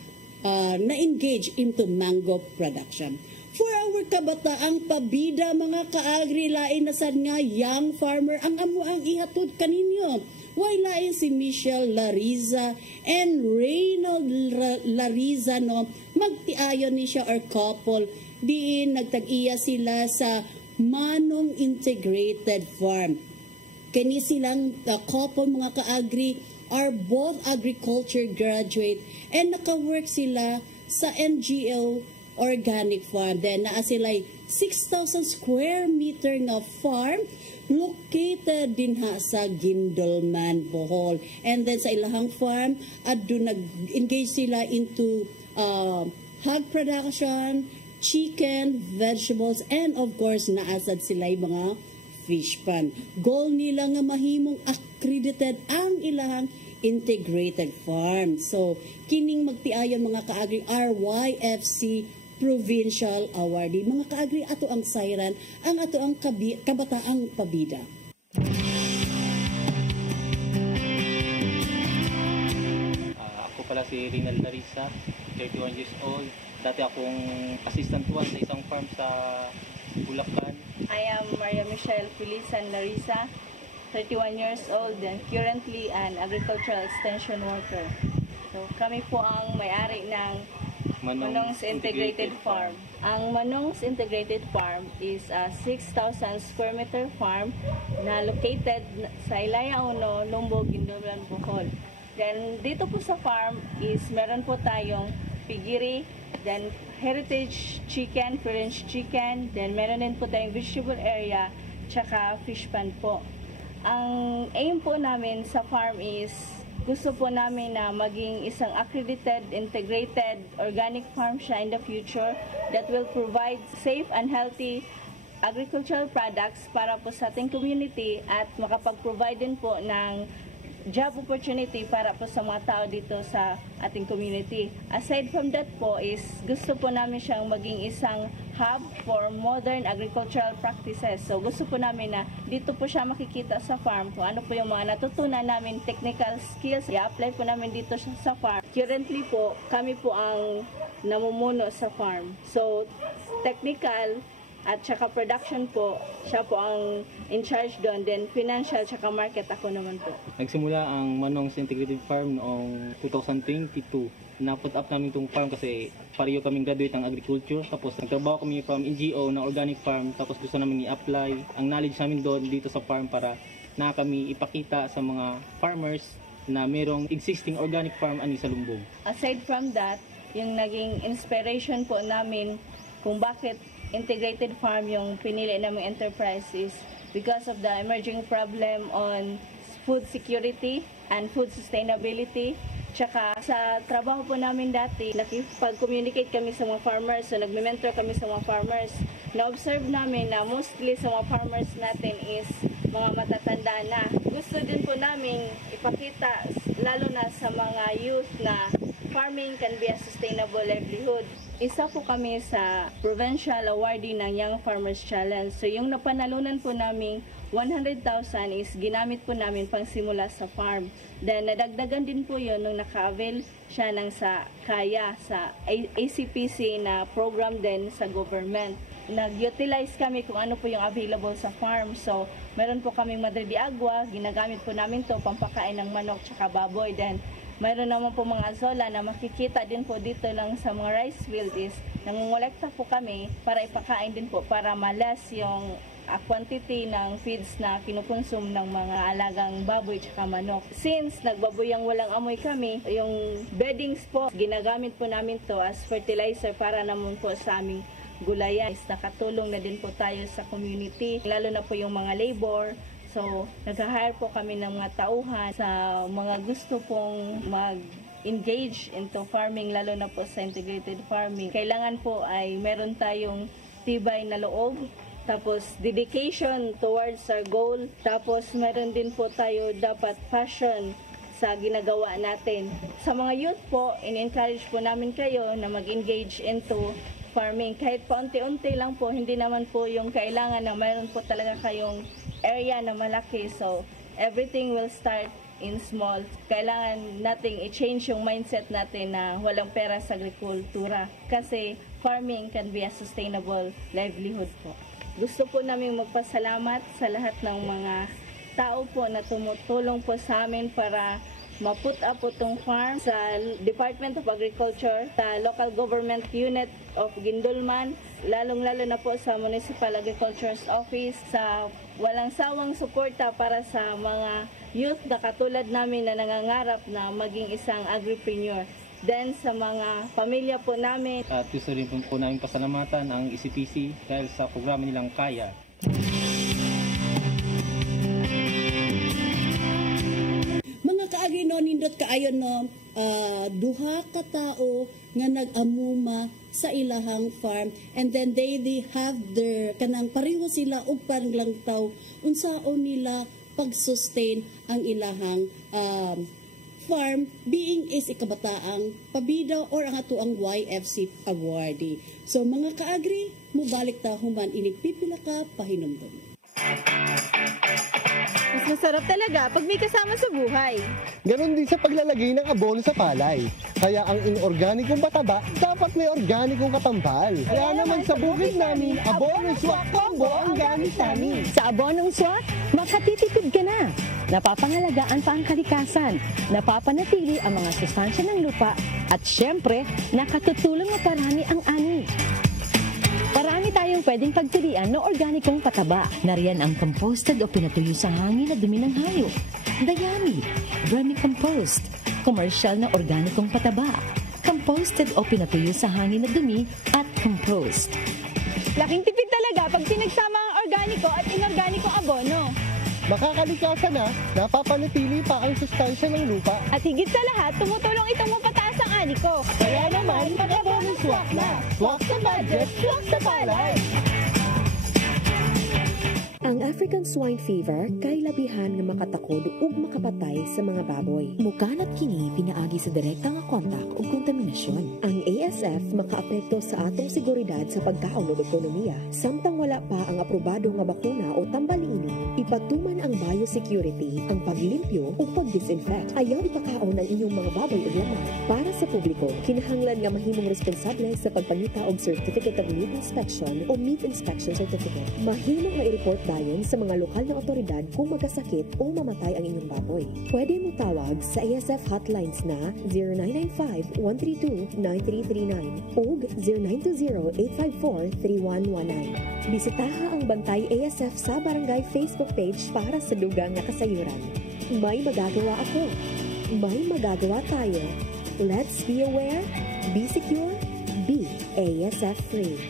na-engage into mango production. For our kabataang pabida mga ka-agri lain na sad nga young farmer ang amo ang ihatod kaninyo. Wala si Michelle Lariza and Reynald Lariza no magtiayon ni siya or couple diin nagtag-iya sila sa Manong Integrated Farm. Kani silang couple mga ka-agri are both agriculture graduate and naka-work sila sa NGO Organic Farm. Then naa sila 6,000 square meter nga farm located din sa Gindolman, Bohol. And then sa ilahang farm, doon nag-engage sila into hog production, chicken, vegetables, and of course, naasad sila yung mga fish pan. Goal nila nga mahimong accredited ang ilahang integrated farm. So, kining magtiayon mga kaagri RYFC Provincial Awardee. Mga kaagri, ato ang sayran, ang ato ang kabataang pabida. Ako pala si Reynald Larissa, 31 years old. Dati akong assistant one sa isang farm sa Bulacan. I am Maria Michelle Felisan Larissa, 31 years old and currently an agricultural extension worker. So kami po ang may-ari ng Manong's Integrated Farm. Ang Manong's Integrated Farm is a 6,000 square meter farm na located sa Ilaya 1, Lumbog, Guindulan, Bohol. Then dito po sa farm is meron po tayong piggery, then heritage chicken, French chicken, then meron din po tayong vegetable area, tsaka fish pond po. Ang aim po namin sa farm is gusto po namin na maging isang accredited, integrated, organic farm siya in the future that will provide safe and healthy agricultural products para po sa ating community at makapag-provide din po ng job opportunity para po sa mga tao dito sa ating community. Aside from that po is gusto po namin siyang maging isang hub for modern agricultural practices. So gusto po namin na dito po siya makikita sa farm kung ano po yung mga natutunan namin technical skills. I-apply po namin dito sa farm. Currently po, kami po ang namumuno sa farm. So technical at saka production po, siya po ang in charge doon. Then financial saka market ako naman po. Nagsimula ang Manong's Integrated Farm noong 2022. Na-put up namin itong farm kasi pareho kaming graduate ng agriculture. Tapos nagtrabaho kami from NGO na organic farm. Tapos gusto namin i-apply ang knowledge namin doon dito sa farm para na kami ipakita sa mga farmers na merong existing organic farm ani sa Lumbog. Aside from that, yung naging inspiration po namin kung bakit integrated farm yung pinili naming enterprise is because of the emerging problem on food security and food sustainability. Tsaka sa trabaho po namin dati, nakipag-communicate kami sa mga farmers, so nagme-mentor kami sa mga farmers. Na-observe namin na mostly sa mga farmers natin is mga matatanda na. Gusto din po namin ipakita, lalo na sa mga youth, na farming can be a sustainable livelihood. Isa po kami sa provincial awardee ng Young Farmers Challenge. So yung napanalunan po namin 100,000 is ginamit po namin pang simula sa farm. Then nadagdagan din po yun nung naka-avail siya ng sa Kaya, sa ACPC na program din sa government. Nag-utilize kami kung ano po yung available sa farm. So meron po kaming Madre de Agua, ginagamit po namin to pampakain ng manok tsaka baboy. Then mayroon naman po mga zola na makikita din po dito lang sa mga rice field is nangungolekta po kami para ipakain din po para malas yung quantity ng feeds na kinukonsume ng mga alagang baboy tsaka manok. Since nagbaboyang walang amoy kami, yung beddings po, ginagamit po namin to as fertilizer para naman po sa aming gulayan. Nakatulong na din po tayo sa community, lalo na po yung mga labor. So, nag-hire po kami ng mga tauhan sa mga gusto pong mag-engage into farming, lalo na po sa integrated farming. Kailangan po ay meron tayong tibay na loob, tapos dedication towards our goal, tapos meron din po tayo dapat passion sa ginagawa natin. Sa mga youth po, in-encourage po namin kayo na mag-engage into farming. Kahit paunti-unti lang po, hindi naman po yung kailangan na mayroon po talaga kayong area na malaki. So, everything will start in small. Kailangan nating i-change yung mindset natin na walang pera sa agrikultura. Kasi farming can be a sustainable livelihood po. Gusto po namin magpasalamat sa lahat ng mga tao po na tumutulong po sa amin para ma-put up po itong farm sa Department of Agriculture, sa Local Government Unit of Guindulman, lalong-lalo na po sa Municipal Agriculture's Office, sa walang sawang suporta para sa mga youth na katulad namin na nangangarap na maging isang agripreneur. Then sa mga pamilya po namin. At gusto rin po namin pasalamatan ang ECPC dahil sa programa nilang Kaya. Kaagi no nindot kaayon no duha ka tao nga nag-amuma sa ilahang farm, and then they have their kanang pareho sila og panglangtaw unsaon nila pag-sustain ang ilahang farm being is ikabataang pabida or ang ato ang YFC awardee. So mga kaagri, mubalik ta human inig pipila ka pahinumdum. Mas masarap talaga pag may kasama sa buhay. Ganon din sa paglalagay ng abono sa palay. Kaya ang inorganikong pataba, dapat may organikong katambal. Kaya naman sa bukid namin, Abonong Swak Combo ang gamit namin. Sa Abonong Swak, makatitipid ka na. napapangalagaan pa ang kalikasan, napapanatili ang mga sustansya ng lupa, at syempre, nakatutulong maparami ang ani. Parami tayong pwedeng pagpilian ng organikong pataba. Nariyan ang composted o pinatuyo sa hangin na dumi ng hayop, dayami, vermicompost, commercial na organikong pataba, composted o pinatuyo sa hangin na dumi, at compost. Laking tipid talaga pag pinagsama ang organiko at inorganikong abono. Makakalikasan na, napapanatili pa ang sustansya ng lupa. At higit sa lahat, tumutulong itong mapataas ang ani ko. Kaya naman, mag-abono swak na. Swak sa budget, swak sa palay. Ang African swine fever kay labihan nga makatakod ug makapatay sa mga baboy. Mukanat kini pinaagi sa direkta nga kontak ug kontaminasyon. Ang ASF makaapekto sa atong seguridad sa pagkaon ug ekonomiya. Samtang wala pa ang aprobado nga bakuna o tambalini, ipatuman ang biosecurity, ang paglimpyo ug pagdisinfect. Ayaw ipakaon ang inyong mga baboy ug lamang. Para sa publiko, kinahanglan nga mahimong responsable sa pagpangita og Certificate of Meat Inspection o Meat Inspection Certificate. Mahimong ma-report dayon sa mga lokal na otoridad kung magkasakit o mamatay ang inyong baboy. Pwede mo tawag sa ASF hotlines na 0995-132-9339 o 0920-854-3119. Bisitaha ang Bantay ASF sa Barangay Facebook page para sa dugang na kasayuran. May magagawa ako. May magagawa tayo. Let's be aware, be secure, be ASF free.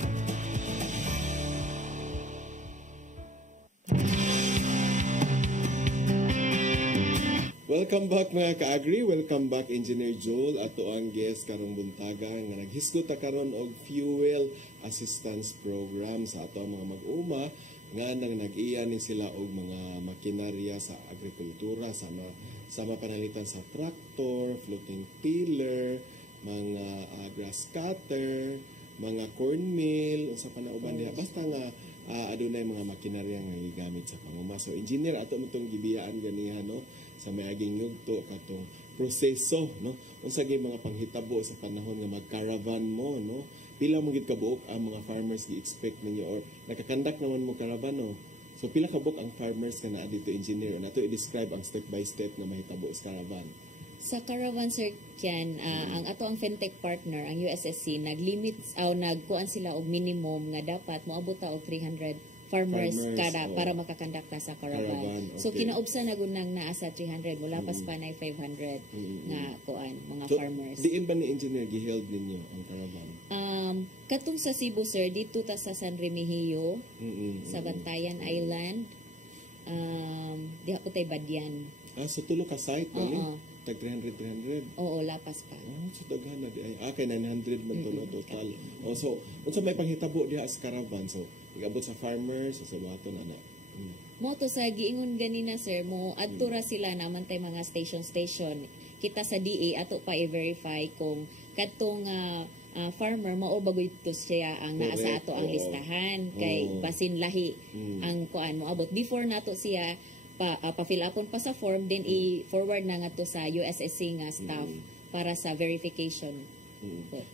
Welcome back mga ka-agri, welcome back Engineer Joel ato ang guest karong buntagan nga naghisgot ta karon og fuel assistance program sa ato ang mga mag-uma nga nang nag-iya ni sila og mga makinarya sa agrikultura sama panalitan sa tractor, floating tiller, mga grass cutter, mga corn mill, unsa pa na uban diha basta nga adunay mga makinarya nga gigamit sa panguma. So engineer ato mo tong gibiyaan ganiha no sa may aging yugto katong proseso no unsa gyud mga panghitabo sa panahon nga mag-caravan mo no pila mo gid kabuok ang mga farmers gi-expect ninyo or nakakandak naman mo caravan no so pila kabuok ang farmers kana dito engineer nato i-describe ang step by step nga mahitabo sa caravan. Sa caravan sir Kian, ang ato ang fintech partner ang USSC naglimit nagkuan sila og minimum nga dapat moabot ta og 300 farmers kada para makakandakta sa caravan. Okay. So kinaubsa na gunang naa sa 300 mula pas pa na 500 nga kuan mga so, farmers. Diin ba ni engineer giheld ninyo ang caravan? Katong sa Cebu sir dito ta sa San Remigio sa Bantayan Island. Diha po tay Badyan. So tulo ka site ba ni? Tag 300. Oo, lapas pa. So daghan na di ay kay 900 man to total. So unsa may panghitabo diha sa caravan? So igabot sa farmers sa baton ana. Mo to sa giingon ganina sir mo adto ra sila naman tay mga station kita sa DA ato pa i-verify kung kadtong farmer mao bagoy to siya ang naa sa ato ang listahan kay basin lahi ang kuan mo abot before nato siya pa-fill upon pa sa form then i-forward na nga to sa USSC nga staff para sa verification.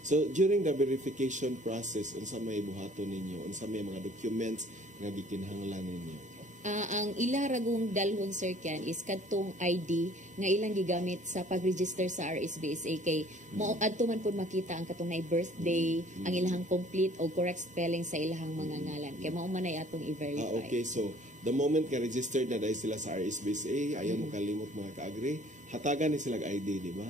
So during the verification process unsa may buhaton ninyo unsa may mga documents nga gikinahanglan ninyo? Ang ila ragong dalhon sir Kian is kadtong ID nga ilang gigamit sa pag-register sa RSBSA kay mo adto man pud makita ang katong nay birthday ang ilahang complete o correct spelling sa ilahang mga ngalan kay mao man ay atong i-verify. Okay, so the moment ka registered na dahil sila sa RSBSA ayaw mo kalimot mga ka-agri hatagan ni sila ID di ba?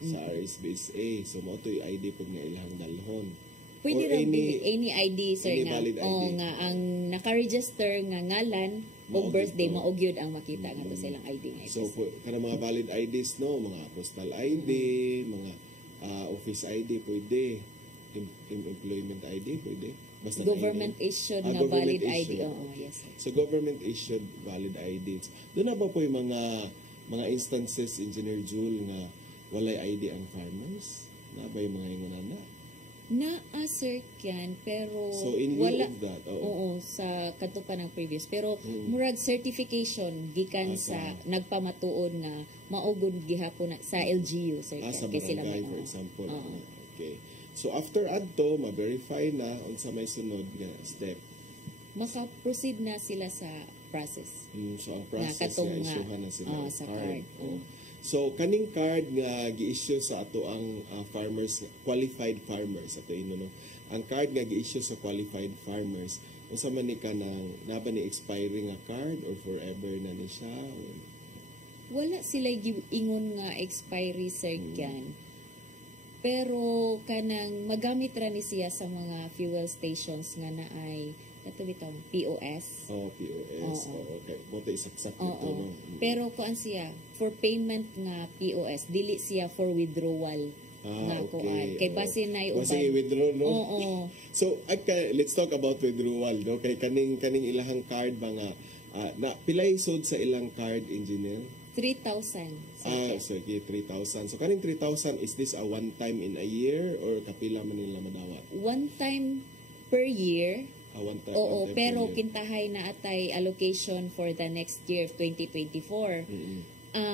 Sa RSBSA. So, mo ito yung ID po nga ilahang dalhon. Pwede rin any ID, sir. Any valid ID. O nga, ang naka-register nga ngalan o birthday, maugyod ang makita nga to silang ID. So, kana mga valid IDs, no? Mga postal ID, mga office ID, pwede. Employment ID, pwede. Basta government issued na valid ID. Yes, sir. So, government issued valid IDs. Doon na ba po yung mga instances, Engineer Jule, nga walay ID ang farmers? Na ba yung mga ingunan na? Sir Kian, pero so, in wala, of that, sa kadto pa ng previous. Pero murag certification gikan sa nagpamatuon nga maugod gihapon sa LGU, Sir Kian. Sa barangay, for example. Okay. So, after adto, ma-verify na unsa may sunod nga step. Maka-proceed na sila sa process. So ang process katong nga nga, isyuhan na sila ang sa card. card. Oo. So kaning card nga gi-issue sa ato ang farmers, qualified farmers ato no. Ang card nga gi-issue sa qualified farmers, unsa man ni kanang naba ni expiring nga card or forever na ni siya? Wala sila ingon nga expiry sir kyan. Pero kanang magamit ra ni siya sa mga fuel stations nga naay ato bitong POS. POS. Okay. Mo tay saksak dito no. Pero kuan siya for payment nga POS, dili siya for withdrawal. Okay. Kay base na uban. Base withdraw no. Oo. So let's talk about withdrawal no. Kay kaning ilahang card ba nga na pilay sod sa ilang card, engineer? 3,000. So 3,000. So kaning 3,000, is this a one time in a year or kapila man nila madawat? One time per year. One time pero kintahay na atay allocation for the next year, 2024.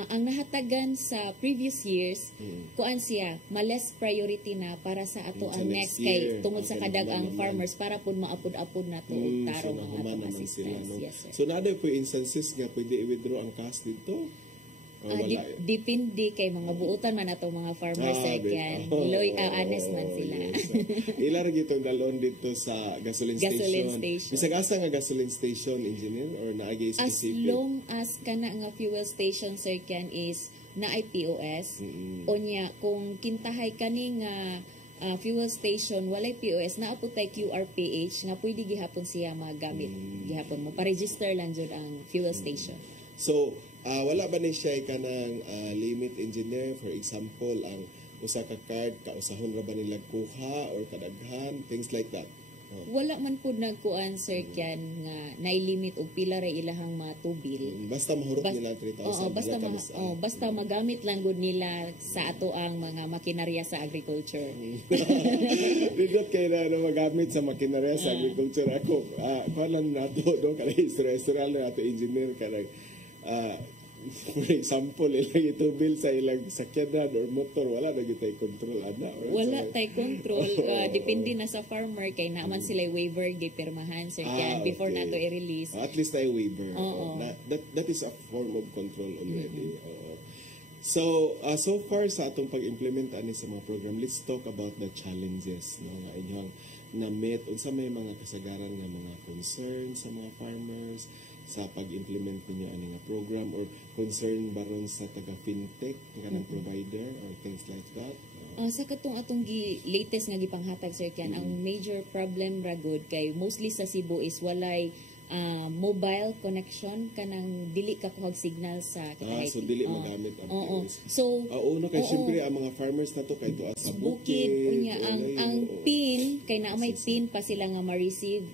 Ang nahatagan sa previous years, kuan siya, less priority na para sa ato ang next kay tungod sa kadagang farmers para pud maapod-apod na to tarong so, ang atong sila, no? Yes, sir. So naada po instances nga pwede i-withdraw ang cash dito? Depende kay mga buutan man atong mga farmers yan. Honest man sila. Ila ra gitong dalon dito sa gasoline station. Bisag asa nga gasoline station, engineer, or naagay specific? As long as kana nga fuel station sir kan is naay POS, unya kung kintahay kani nga fuel station walay POS, naapod tay QRPH nga pwede gihapon siya magamit. Gihapon mo pa-register lang jud ang fuel station. So wala ba ni siya kanang limit, engineer? For example, ang usa ka card kausahon ra ba nila kuha or kadaghan, things like that? Wala man pud nagkuan sir kyan nga nailimit og pila ra ilahang matubil. Basta mahurot nila 3,000. Basta magamit lang gud nila sa ato ang mga makinarya sa agriculture. Rigot kay na magamit sa makinarya sa agriculture. Ako, kuan nato do kada Israel na ato engineer kada for example, ilang itubil sa ilang sakyanan or motor, wala na gitay control ana. Wala tay control. Depende na sa farmer kay naman sila waiver gipirmahan sir yan before nato i-release. At least ay waiver. That is a form of control already. So far sa atong pag-implement ani sa mga program, let's talk about the challenges no nga inyong na-meet unsa may mga kasagaran nga mga concerns sa mga farmers sa pag-implement ninyo ani nga program or concern baron sa taga-fintech kanang provider or things like that? Sa katong atong latest nga gipanghatag sir kyan, ang major problem ra gud kay mostly sa Cebu is walay mobile connection kanang dili ka kuhag signal sa kitahig. So dili magamit ang POS. So kay syempre ang mga farmers nato kay tuwa sa bukid unya ang PIN kay na may PIN pa sila nga ma-receive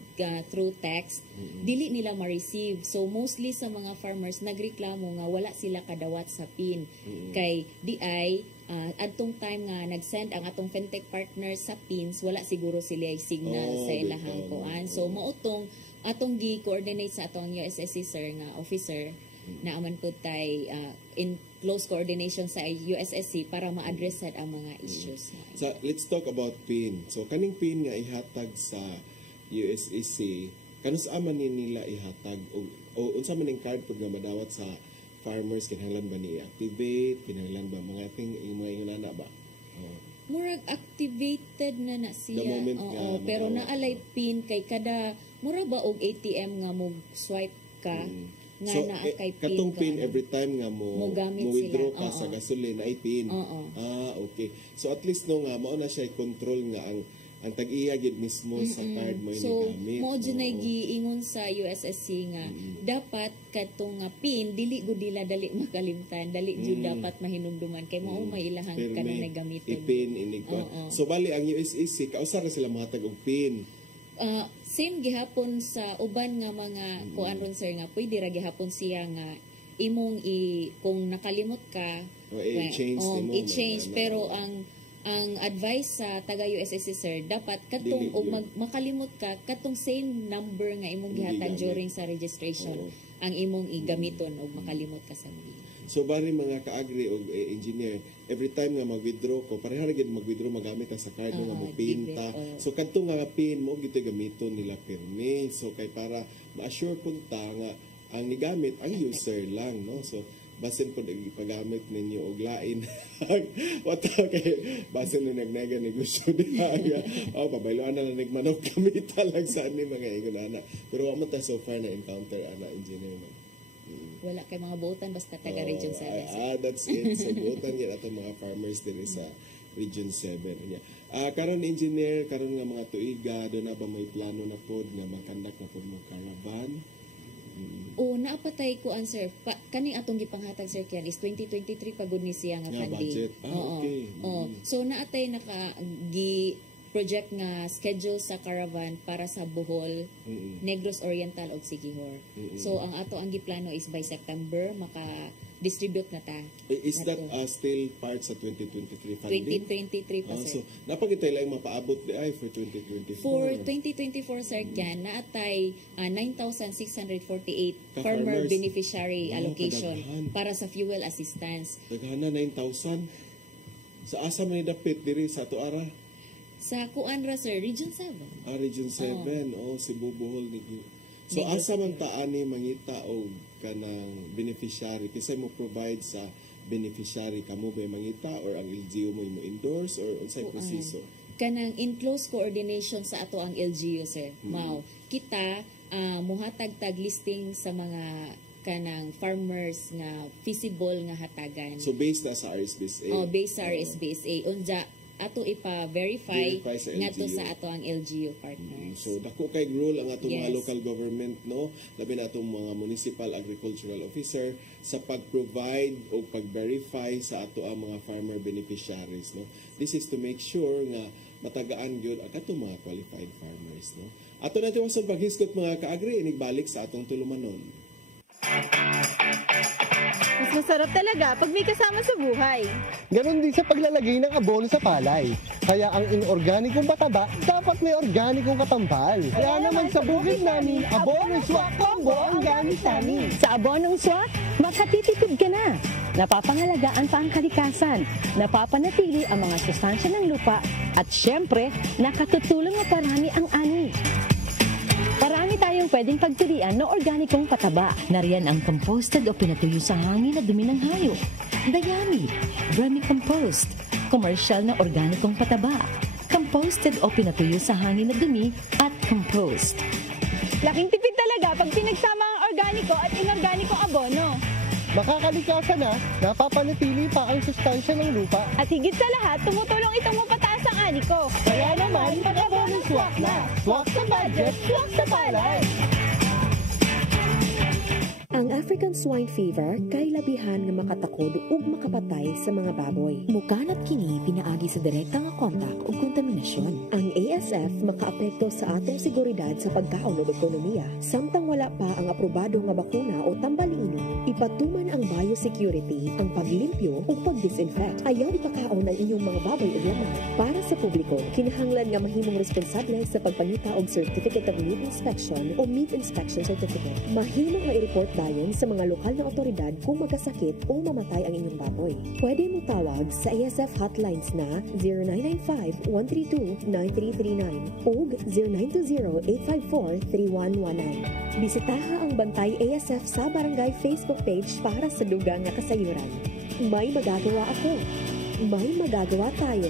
through text, dili nila ma-receive. So mostly sa mga farmers nagreklamo nga wala sila kadawat sa PIN kay DI adtong time nga nag-send ang atong fintech partners sa pins, wala siguro sila signal sa ilahang kuan. So mautong atong gi-coordinate sa atong USSC sir nga officer na aman po tay in close coordination sa USSC para ma-address ang mga issues. So let's talk about PIN. So kaning PIN nga ihatag sa USSC, kanus aman nila ihatag o unsa man ning card pud nga madawat sa farmers, kinahanglan ba ni activate, kinahanglan ba mga ingana ba? Murag activated na siya. Pero naalay PIN kay kada mura ba og ATM nga mo swipe ka nga so, naa kay PIN. Katong PIN every time nga mo withdraw ka sa gasoline ay PIN. Okay. So at least no nga mao na siya control nga ang tag-iya gid mismo sa card mo ginagamit. So mo dunay giingon sa USSC nga dapat katong nga PIN dili gud dila dali makalimtan, dali jud dapat mahinumduman kay mao may ilahang kanang gamiton. PIN inig ko. So bali ang USSC kausa ra sila mahatag og PIN. Same gihapon sa uban nga mga kuan ron sir nga pwede ra gihapon siya nga imong kung nakalimot ka i-change pero ang advice sa taga USSC sir dapat katong makalimot ka katong same number nga imong gihatag during sa registration ang imong igamiton og makalimot ka sa So bari mga ka-agri o engineer, every time nga mag-withdraw ko, pareha rin mag-withdraw magamit sa card nga mo pinta. So kadto nga pin mo gito gamiton nila pirmi. So kay para ma-assure punta nga ang nigamit ang user lang, no? So basin po ipagamit ninyo og lain wato kay basin ni nagnaga negosyo diha pabayloan na lang nagmanok kami talag sa ni mga ingon ana, pero wa man ta so far na encounter ana engineer man. Wala kay mga buotan basta taga Region 7. That's it. So buotan gyud ato mga farmers diri sa Region 7. Karon engineer, karon nga mga tuiga, do na ba may plano na pod nga makandak na pod mo caravan? O naapatay ko answer kani atong gipanghatag sir Kian is 2023 pagud ni siya nga funding. Budget. Okay. So naatay naka project nga schedule sa caravan para sa Bohol, Negros Oriental ug Siquijor. So ang ato ang giplano is by September maka-distribute na ta. Is that still part sa 2023 funding? 2023 pa sir. So napagitay lang mapaabot di ay for 2024. For 2024 sir Kian naatay 9,648 farmer beneficiary allocation para sa fuel assistance. Daghana 9,000. Sa asa man dapit diri sa ato ara? Sa Kuanra sir, Region 7. Region 7. Cebu, Bohol. So asa man ta ani mangita og kanang beneficiary kasi mo provide sa beneficiary kamo ba mangita or ang LGU mo endorse or unsay proseso? Kanang in close coordination sa ato ang LGU sir. Mao kita muhatag-tag listing sa mga kanang farmers nga feasible nga hatagan. So based na sa RSBSA? Based sa RSBSA. Unja ato ipa-verify ngadto sa ato ang LGU partners. So dako kay role ang atong mga local government, no, labi na atong mga municipal agricultural officer sa pag-provide o pag-verify sa ato ang mga farmer beneficiaries, no. This is to make sure nga matagaan gyud ang atong mga qualified farmers, no. Ato natin wasag paghiskot mga kaagri inigbalik sa atong tulumanon. Mas masarap talaga pag may kasama sa buhay. Ganon din sa paglalagay ng abono sa palay. Kaya ang inorganikong pataba, dapat may organikong katambal. Kaya naman sa bukid namin, Abono Swak Combo ang gamit namin. Sa Abonong Swak, makatitipid ka na. Napapangalagaan pa ang kalikasan, napapanatili ang mga sustansya ng lupa, at syempre, nakatutulong na parami ang ani. Parami tayong pwedeng pagpilian na organikong pataba. Nariyan ang composted o pinatuyo sa hangin na dumi ng hayop, dayami, vermicompost, commercial na organikong pataba, composted o pinatuyo sa hangin na dumi, at compost. Laking tipid talaga pag pinagsama ang organiko at inorganikong abono. Makakalikasan na, napapanatili pa ang sustansya ng lupa. At higit sa lahat, tumutulong itong mapataas ang ani ko. Kaya naman, mag-abono swak na. Swak sa budget, swak sa palay. Ang African swine fever kay labihan nga makatakod ug makapatay sa mga baboy. Mukanat kini pinaagi sa direktang nga kontak ug kontaminasyon. Ang ASF makaapekto sa atong seguridad sa pagkaon ug ekonomiya. Samtang wala pa ang aprobado nga bakuna o tambaliino, ipatuman ang biosecurity, ang paglimpyo ug pagdisinfect. Ayaw ipakaon ang inyong mga baboy ug laman. Para sa publiko, kinahanglan nga mahimong responsable sa pagpangita og Certificate of Meat Inspection o Meat Inspection Certificate. Mahimong nga i-report dayon sa mga lokal na otoridad kung magkasakit o mamatay ang inyong baboy. Pwede mo tawag sa ASF hotlines na 0995-132-9339 o 0920-854-3119. Bisitaha ang Bantay ASF sa Barangay Facebook page para sa dugang nga kasayuran. May magagawa ako. May magagawa tayo.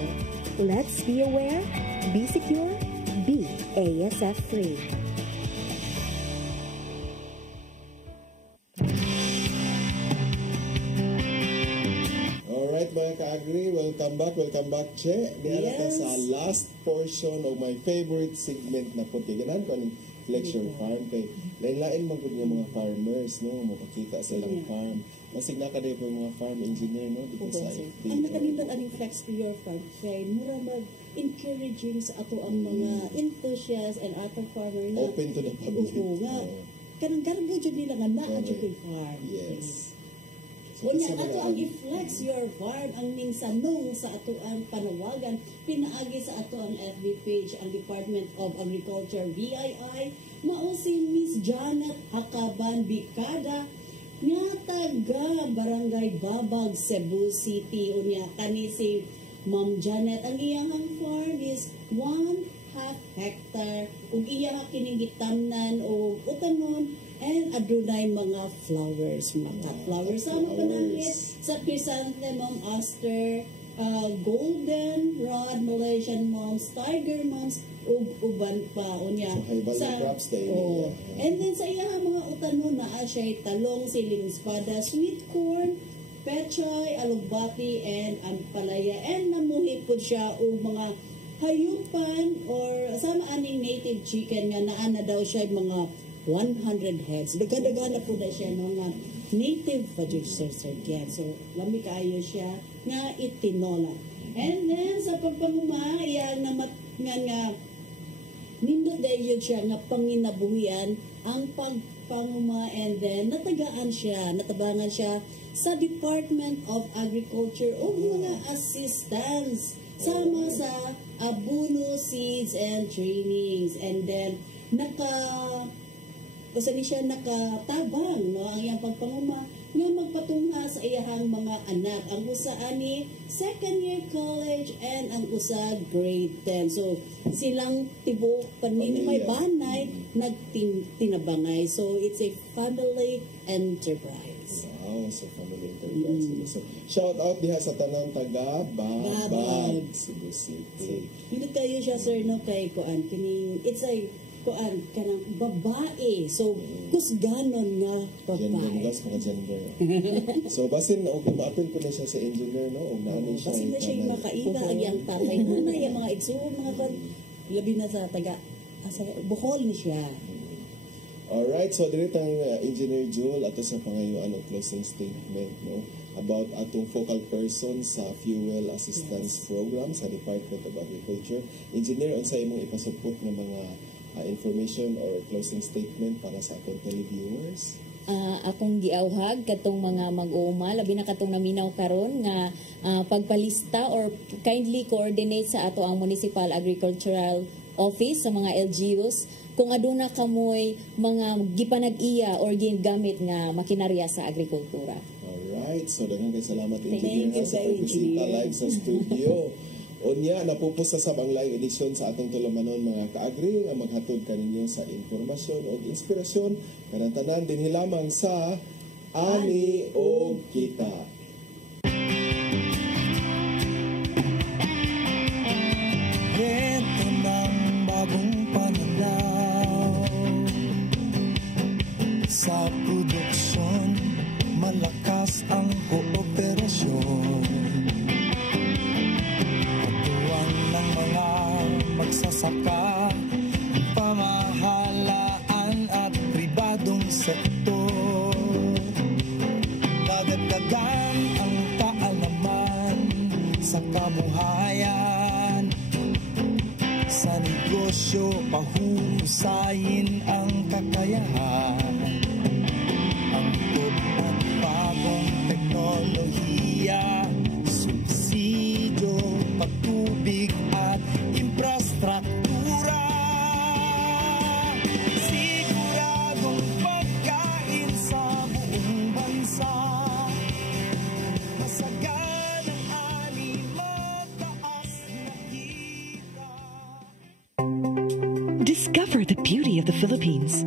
Let's be aware, be secure, be ASF free. Alright mga ka-agri, welcome back, Che. Diyan ka sa last portion of my favorite segment na puti. Ganan ko ng Flex Your Farm. Kay lain-lain man nga mga farmers, no? Mapakita sa ilang farm. Masig na ka din po mga farm engineer, no? Dito sa IT. Ang nakalindot ang Flex Your Farm, kay mura mag-encouraging sa ato ang mga enthusiasts and other farmer na open to the public. Oo nga. Kanang garbo dyan nila nga na dyan yung farm. Yes. Unya ato ang i-flex your farm ang ningsanong sa ato ang panawagan pinaagi sa ato ang FB page ang Department of Agriculture VII mao si Miss Janet Hakaban Bicada nga taga Barangay Babag, Cebu City. Unya kani si Ma'am Janet ang iyang farm is 1.5 hectare ug iya kining gitamnan og utanon And adunay mga flowers, mga cut flowers. Sama pa namin sa chrysanthemum, aster, golden rod, Malaysian moms, tiger moms, ug uban pa unya. And then sa iya mga utanon na siya talong, siling espada, sweet corn, pechay, alugbati, and ampalaya. And namuhi po siya og mga hayupan or sama aning native chicken nga naa na daw siya mga 100 heads. Daga-daga na po na siya mga native producers again. So, lami kayo siya nga itinola. And then, sa pagpanguma, yan nga nindot dahil siya nga panginabuhian ang pagpanguma, and then natabangan siya sa Department of Agriculture o mga assistance sama sa abono, seeds, and trainings. And then, kasi siya nakatabang no, ang iyang pagpanguma nga magpatunga sa iyahang mga anak. Ang usa ani second year college and ang usa grade 10. So silang tibuok paninimay banay nagtinabangay. So it's a family enterprise. Wow, sa family enterprise. So, shout out diha sa tanang taga Babag Cebu City. Hindi kayo siya sir no kay kuan kini it's a kuan kanang babae. So kusganon nga babae. Gender. So basin og ma-appeal ko na siya sa engineer no og naano siya. Basin na siya makaiba ang tatay na yung mga igsuon mga kon labi na sa taga sa Bohol ni siya. Alright, so dito ang Engineer Jewel ato sa pangayuan og closing statement no about atong focal person sa fuel assistance program sa Department of Agriculture. Engineer, ang sa imong ipasupot ng mga information or closing statement para sa atong televiewers? Akong giawhag katong mga mag-uuma, labi na katong naminaw karon nga pagpalista or kindly coordinate sa ato ang Municipal Agricultural Office sa mga LGUs kung aduna kamoy mga gipanag-iya or gingamit nga makinarya sa agrikultura. Alright, so daghang salamat engineer sa pagbisita live sa studio. Unya, napupusta sa ang live edition sa atong tulumanon mga kaagri ang maghatod kaninyo sa informasyon o inspirasyon kanang tanan dinhi lamang sa Ani o Kita. Ito ng bagong pananaw sa produksyon, malakas ang kooperasyon. Magsasaka, pamahalaan at pribadong sektor. Dadagdagan ang kaalaman sa kabuhayan. Sa negosyo, pahuhusayin ang kakayahan. Ang at bagong teknolohiya, subsidyo, pagtubig at infrastruktura. Siguradong pagkain sa buong bansa. Masagan ang ani, mataas na kita. Discover the beauty of the Philippines.